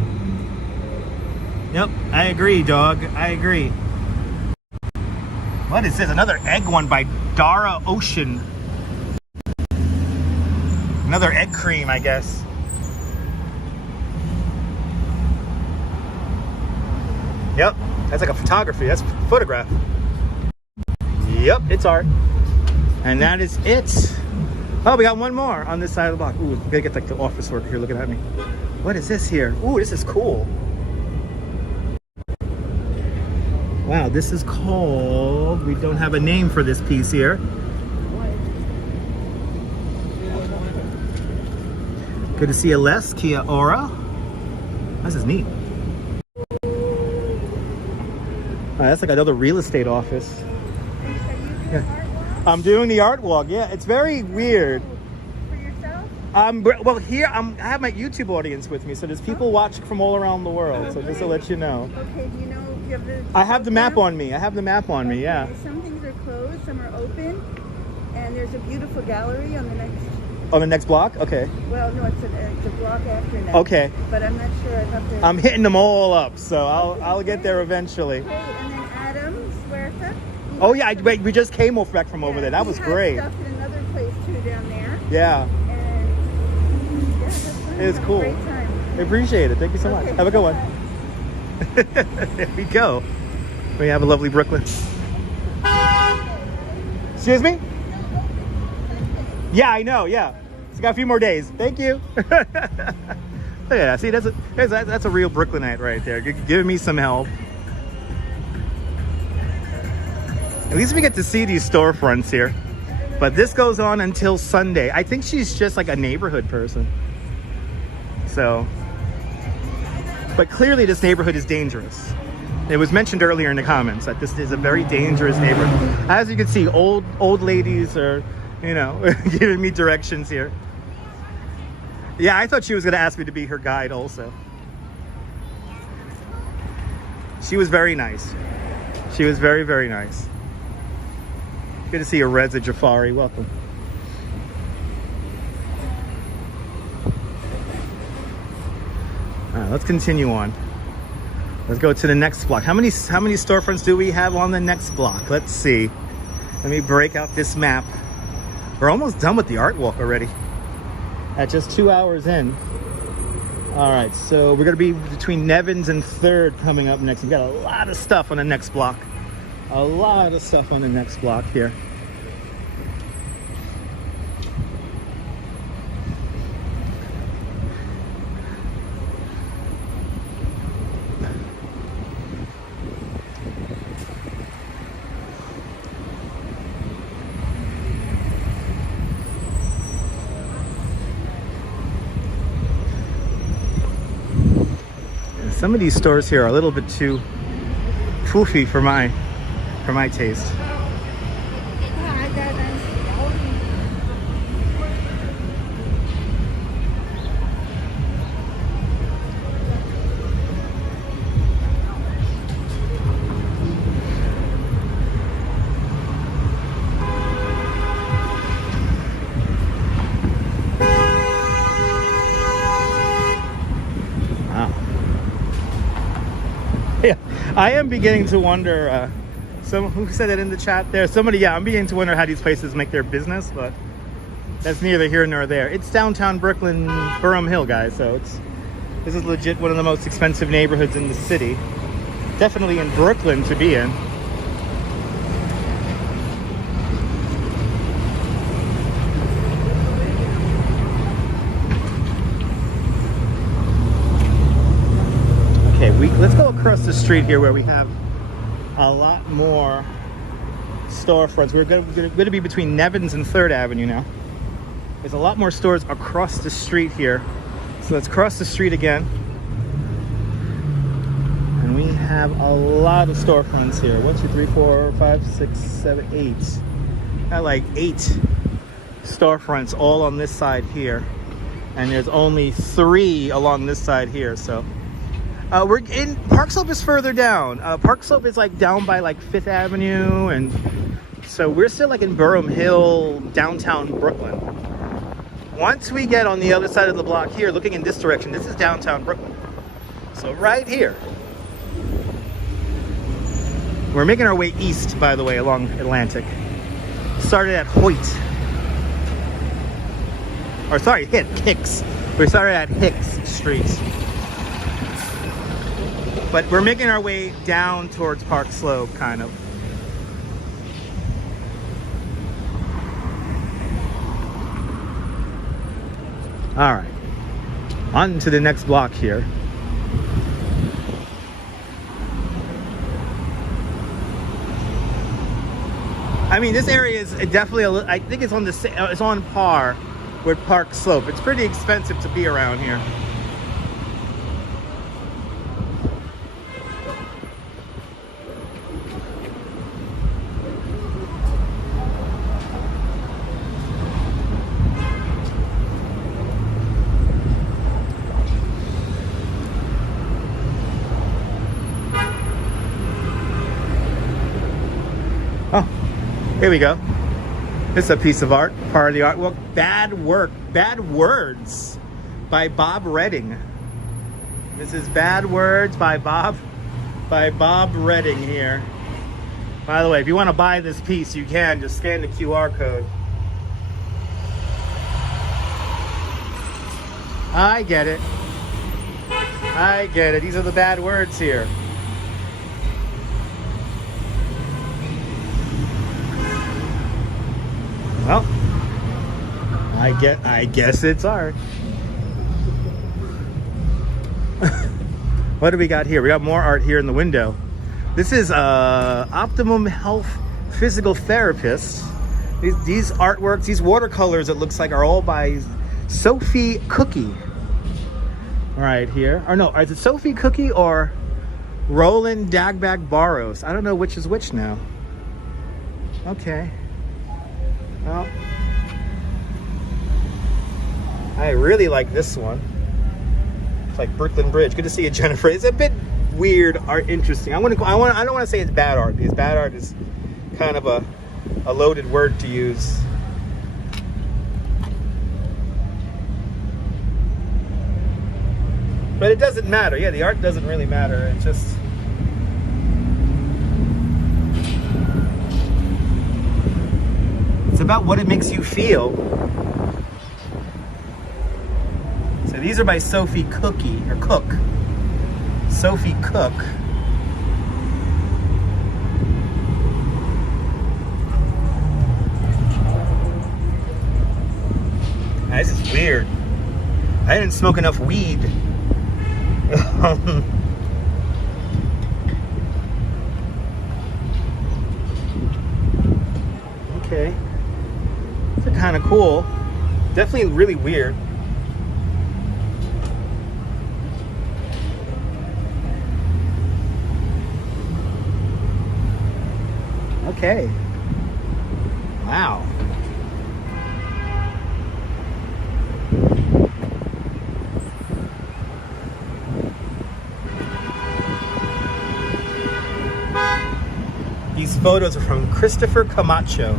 Yep, I agree, dog. I agree. What is this? Another egg one by Dara Ocean. Another egg cream, I guess. Yep, that's like a photography. That's a photograph. Yep, it's art. And that is it. Oh, we got one more on this side of the block. Ooh, we gotta get like the office worker here looking at me. What is this here? Ooh, this is cool. Wow, this is called, we don't have a name for this piece here. Good to see you, Les. Kia ora. This is neat. Oh, that's like another real estate office. Yeah. I'm doing the art walk. Yeah, it's very weird. For yourself? Well, here I have my YouTube audience with me, so there's people watching from all around the world. So just to let you know. Okay, do you know if you have the... I have the map on me. I have the map on me. Yeah. Some things are closed, some are open, and there's a beautiful gallery on the next... On the next block? Okay. Well, no, it's a block after next. Okay. But I'm not sure. I'd have to... I'm hitting them all up, so I'll get there eventually. Okay, and then Adams, where is that? Oh yeah, wait, we just came back from over there. That was great. Stuff in another place too down there. Yeah. And yeah, that's fun. It was cool. Great time. I appreciate it. Thank you so much. Have a good one. There we go. We have a lovely Brooklyn. Excuse me? Yeah, I know. Yeah. It's got a few more days. Thank you. Look at that. See, that's a real Brooklynite right there. Giving me some help. At least we get to see these storefronts here. But this goes on until Sunday. I think she's just like a neighborhood person. So, but clearly this neighborhood is dangerous. It was mentioned earlier in the comments that this is a very dangerous neighborhood. As you can see, old ladies are, you know, giving me directions here. Yeah, I thought she was gonna ask me to be her guide also. She was very nice. She was very, very nice. Good to see you, Reza Jafari. Welcome. All right, let's continue on. Let's go to the next block. How many storefronts do we have on the next block? Let's see. Let me break out this map. We're almost done with the art walk already. At just 2 hours in. All right, so we're gonna be between Nevins and 3rd coming up next. We got a lot of stuff on the next block. A lot of stuff on the next block here. Some of these stores here are a little bit too foofy for my taste. Yeah, I am beginning to wonder, who said it in the chat there? Somebody, yeah, I'm beginning to wonder how these places make their business, but that's neither here nor there. It's downtown Brooklyn, Burham Hill, guys, so this is legit one of the most expensive neighborhoods in the city. Definitely in Brooklyn to be in. Let's go across the street here where we have a lot more storefronts. We're going to be between Nevins and 3rd Avenue now. There's a lot more stores across the street here. So let's cross the street again. And we have a lot of storefronts here. 1, 2, 3, 4, 5, 6, 7, 8. Got like 8 storefronts all on this side here. And there's only 3 along this side here, so. We're in Park Slope is further down. Park Slope is like down by like 5th Avenue, and so we're still like in Burham Hill, downtown Brooklyn. Once we get on the other side of the block here, looking in this direction, this is downtown Brooklyn. So right here, we're making our way east, by the way, along Atlantic. Started at Hoyt, or sorry, Hicks. We started at Hicks Street. But we're making our way down towards Park Slope, kind of. All right, on to the next block here. I mean, this area is definitely I think it's on par with Park Slope. It's pretty expensive to be around here. Here we go. This is a piece of art, part of the artwork. Bad Words by Bob Redding. This is Bad Words by Bob Redding here. By the way, if you want to buy this piece, you can. Just scan the QR code. I get it. These are the bad words here. Well, I guess it's art. What do we got here? We got more art here in the window. This is Optimum Health Physical Therapist. These artworks, these watercolors, it looks like, are all by Sophie Cookie. Right here. Or no, is it Sophie Cookie or Roland Dagbag Barrows? I don't know which is which now. Okay. Well, I really like this one. It's like Brooklyn Bridge. Good to see you, Jennifer. It's a bit weird art, interesting. I don't want to say it's bad art, because bad art is kind of a loaded word to use. But it doesn't matter. Yeah, the art doesn't really matter. It's just it's about what it makes you feel. So These are by Sophie Cookie, or Cook. Sophie Cook. This is weird. I didn't smoke enough weed. Okay. It's kind of cool. Definitely really weird. Okay. Wow. These photos are from Christopher Camacho.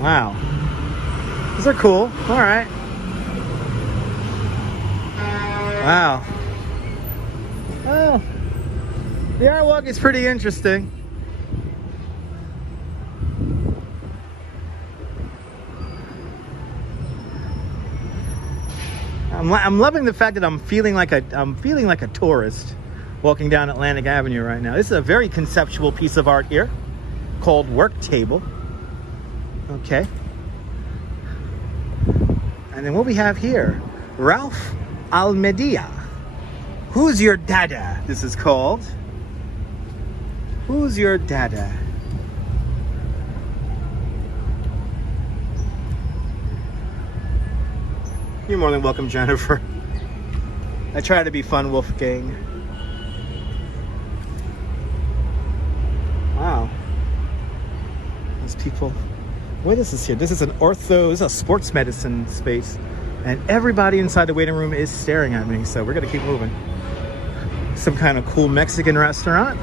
Wow. These are cool. All right. Wow. Oh. The art walk is pretty interesting. I'm loving the fact that I'm feeling like a tourist walking down Atlantic Avenue right now. This is a very conceptual piece of art here called Work Table. Okay. And then what we have here, Ralph Almedia. Who's your dada? This is called. Who's your dada? You're more than welcome, Jennifer. I try to be fun, Wolfgang. Wow. These people. What is this here? This is an ortho, this is a sports medicine space. And everybody inside the waiting room is staring at me, so we're gonna keep moving. Some kind of cool Mexican restaurant.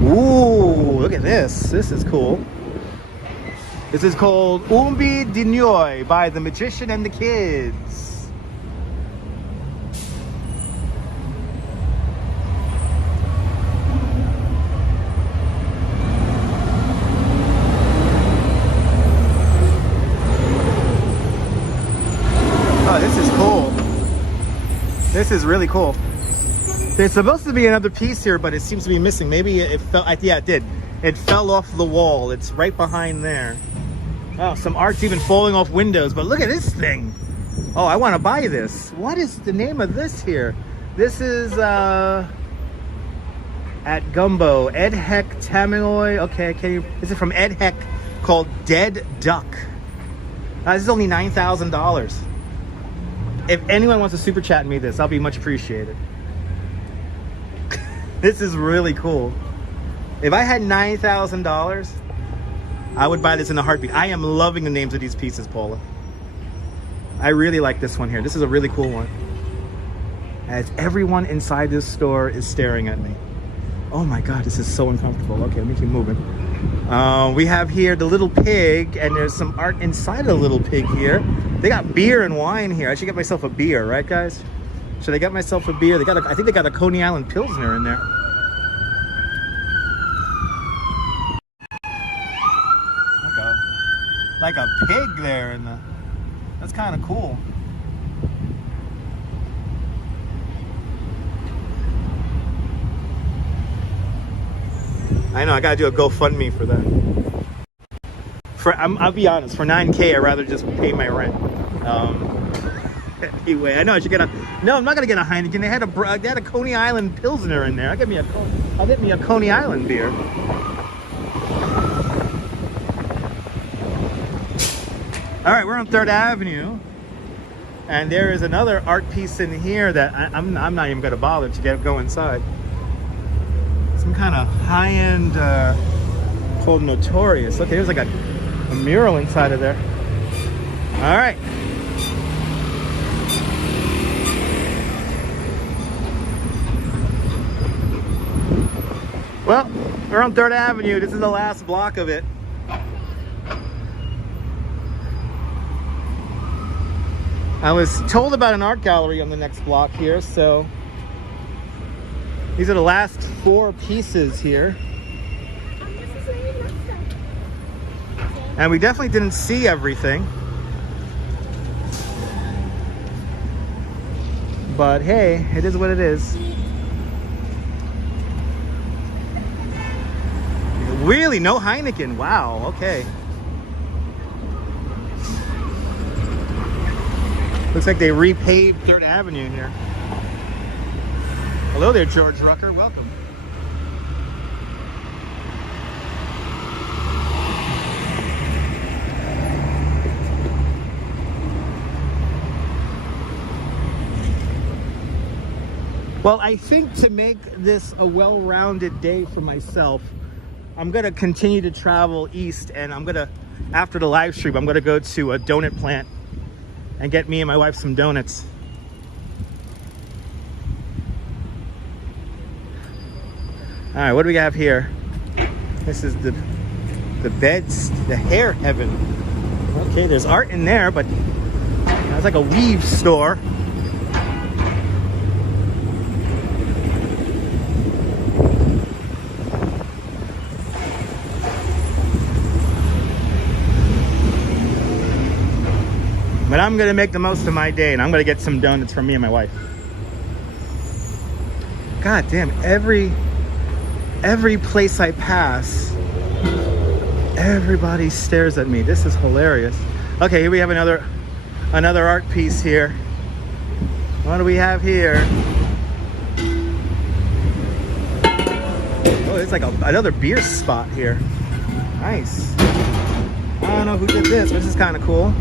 Ooh, look at this. This is cool. This is called Umbi di Noy by The Magician and the Kids. Oh, this is cool. This is really cool. There's supposed to be another piece here, but it seems to be missing. Maybe it fell, yeah, it did. It fell off the wall. It's right behind there. Oh, some art's even falling off windows, but look at this thing. Oh, I want to buy this. What is the name of this here? This is, at Gumbo, Ed Heck Taminoy. Okay, this is from Ed Heck called Dead Duck. This is only $9,000. If anyone wants to super chat me this, I'll be much appreciated. This is really cool. If I had $9,000, I would buy this in a heartbeat. I am loving the names of these pieces, Paula. I really like this one here. This is a really cool one. As everyone inside this store is staring at me. Oh my God, this is so uncomfortable. Okay, let me keep moving. We have here the little pig, and there's some art inside the little pig here. They got beer and wine here. I should get myself a beer, right guys? Should I get myself a beer? I think they got a Coney Island Pilsner in there. Like a pig there in the, that's kind of cool. I know, I gotta do a GoFundMe for that. I'll be honest, for $9K, I'd rather just pay my rent. Anyway, I know I should get no, I'm not gonna get a Heineken. They had a Coney Island Pilsner in there. I'll get me a Coney Island beer. All right, we're on 3rd Avenue, and there is another art piece in here that I'm not even gonna bother to go inside. Some kind of high-end called Notorious. Okay, there's like a mural inside of there. All right. Well, we're on 3rd Avenue. This is the last block of it. I was told about an art gallery on the next block here, so these are the last 4 pieces here. And we definitely didn't see everything. But hey, it is what it is. Really? No Heineken? Wow, okay. Looks like they repaved 3rd Avenue here. Hello there, George Rucker. Welcome. Well, I think to make this a well-rounded day for myself, I'm going to continue to travel east, and I'm going to, after the live stream, I'm going to go to a donut plant and get me and my wife some donuts. All right, what do we have here? This is the beds, the hair heaven. Okay, there's art in there, but it's like a weave store. But I'm gonna make the most of my day, and I'm gonna get some donuts for me and my wife. God damn, every place I pass, everybody stares at me. This is hilarious. Okay, here we have another art piece here. What do we have here? Oh, it's like another beer spot here. Nice. I don't know who did this, but this is kind of cool.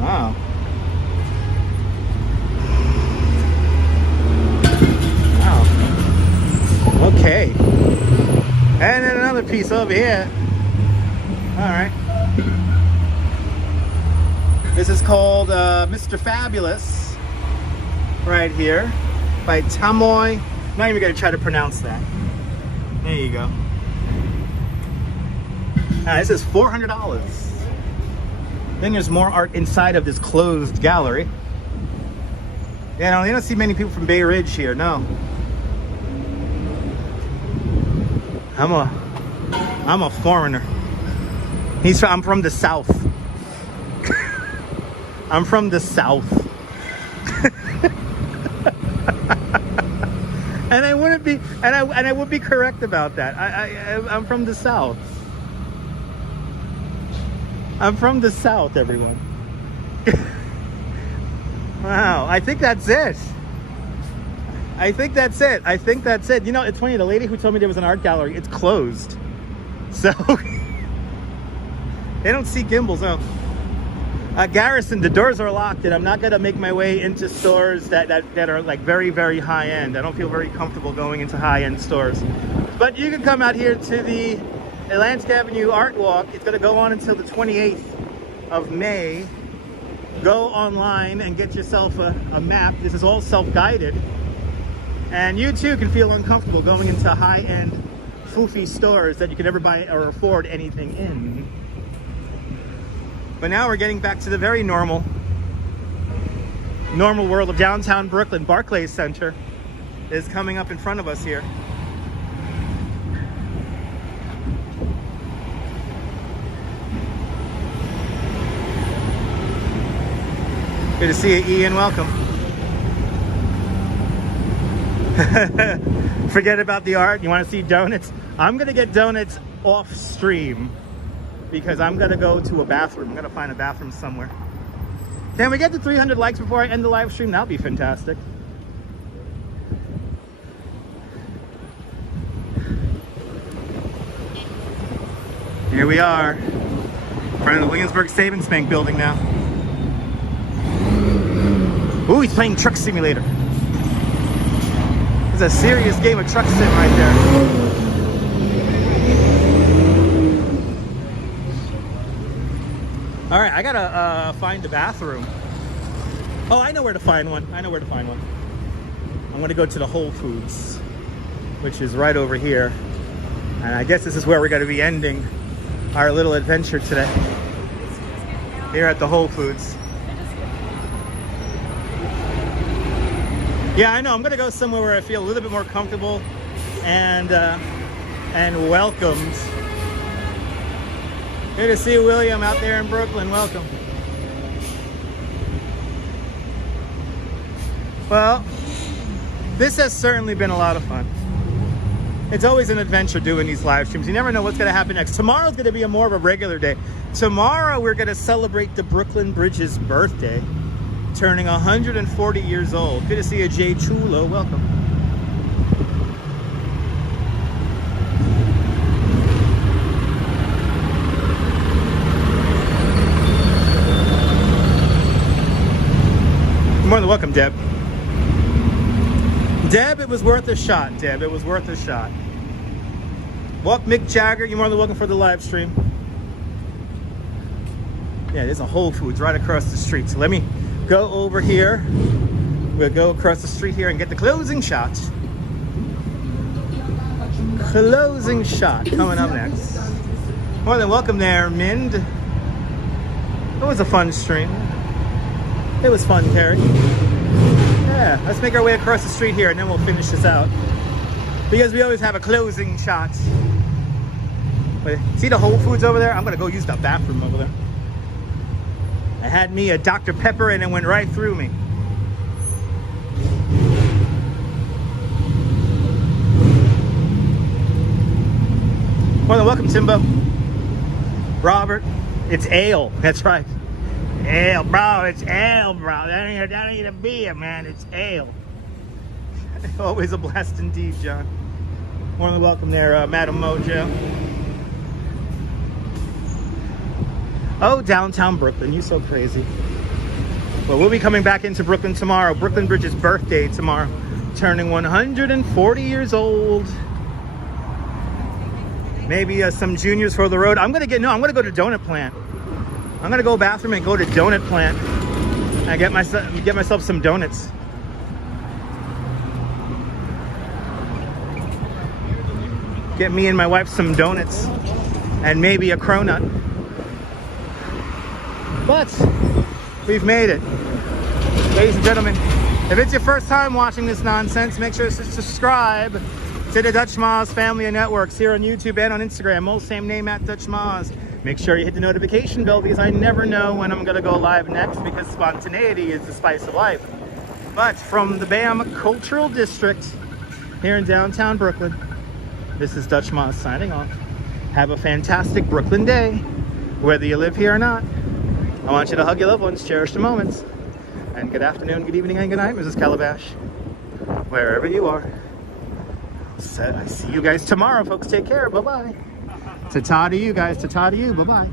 Wow. Wow. Okay. And then another piece over here. All right. This is called Mr. Fabulous. Right here. By Tamoy. Not even going to try to pronounce that. There you go. This is $400. Then there's more art inside of this closed gallery. Yeah, no, you don't see many people from Bay Ridge here, no. I'm a foreigner. I'm from the South. I'm from the South. And I wouldn't be, and I would be correct about that. I'm from the South. I'm from the South, everyone. Wow, I think that's it. I think that's it. You know, it's funny, the lady who told me there was an art gallery, it's closed. So, they don't see Gimbles, no. Garrison, the doors are locked, and I'm not gonna make my way into stores that are like very, very high end. I don't feel very comfortable going into high end stores. But you can come out here to the Atlantic Avenue Art Walk. It's going to go on until the 28th of May. Go online and get yourself a map. This is all self-guided. And you too can feel uncomfortable going into high-end foofy stores that you can never buy or afford anything in. But now we're getting back to the very normal world of downtown Brooklyn. Barclays Center is coming up in front of us here. Good to see you, Ian. Welcome. Forget about the art. You want to see donuts? I'm going to get donuts off stream because I'm going to go to a bathroom. I'm going to find a bathroom somewhere. Can we get to 300 likes before I end the live stream? That would be fantastic. Here we are. In front of the Williamsburg Savings Bank building now. Ooh, he's playing Truck Simulator. It's a serious game of Truck Sim right there. All right, I gotta find the bathroom. Oh, I know where to find one. I'm gonna go to the Whole Foods, which is right over here. And I guess this is where we're gonna be ending our little adventure today. Here at the Whole Foods. Yeah, I know. I'm gonna go somewhere where I feel a little bit more comfortable and welcomed. Good to see William out there in Brooklyn. Welcome. Well, this has certainly been a lot of fun. It's always an adventure doing these live streams. You never know what's going to happen next. Tomorrow's going to be more of a regular day. Tomorrow we're going to celebrate the Brooklyn Bridge's birthday, turning 140 years old. Good to see you, Jay Chulo. Welcome. More than welcome, Deb. Deb, it was worth a shot. Deb, it was worth a shot. Walk Mick Jagger, you're more than welcome for the live stream. Yeah, there's a Whole Foods right across the street. So let me go over here. We'll go across the street here and get the closing shot. Closing shot coming up next. More than welcome there, Mind. It was a fun stream. It was fun, Terry. Yeah, let's make our way across the street here and then we'll finish this out. Because we always have a closing shot. But see the Whole Foods over there? I'm gonna go use the bathroom over there. I had me a Dr. Pepper and it went right through me. Well, welcome, Timbo. Robert, it's ale. That's right. Ale, bro, it's ale, bro. That ain't a beer, man. It's ale. Always a blast indeed, John. More than welcome there, Madam Mojo. Oh, downtown Brooklyn. You so crazy. Well, we'll be coming back into Brooklyn tomorrow. Brooklyn Bridge's birthday tomorrow. Turning 140 years old. Maybe some juniors for the road. I'm gonna go to Donut Plant. I'm gonna go bathroom and go to Donut Plant and get myself some donuts. Get me and my wife some donuts and maybe a cronut. But we've made it. Ladies and gentlemen, if it's your first time watching this nonsense, make sure to subscribe to the Dutch Moz family of networks here on YouTube and on Instagram. All same name at Dutch Moz. Make sure you hit the notification bell because I never know when I'm gonna go live next because spontaneity is the spice of life. But from the BAM Cultural District here in downtown Brooklyn, this is Dutch Moz signing off. Have a fantastic Brooklyn day, whether you live here or not. I want you to hug your loved ones, cherish the moments. And good afternoon, good evening, and good night, Mrs. Calabash. Wherever you are. I see you guys tomorrow, folks. Take care. Bye-bye. Ta-ta to you guys. Ta-ta to you. Bye-bye.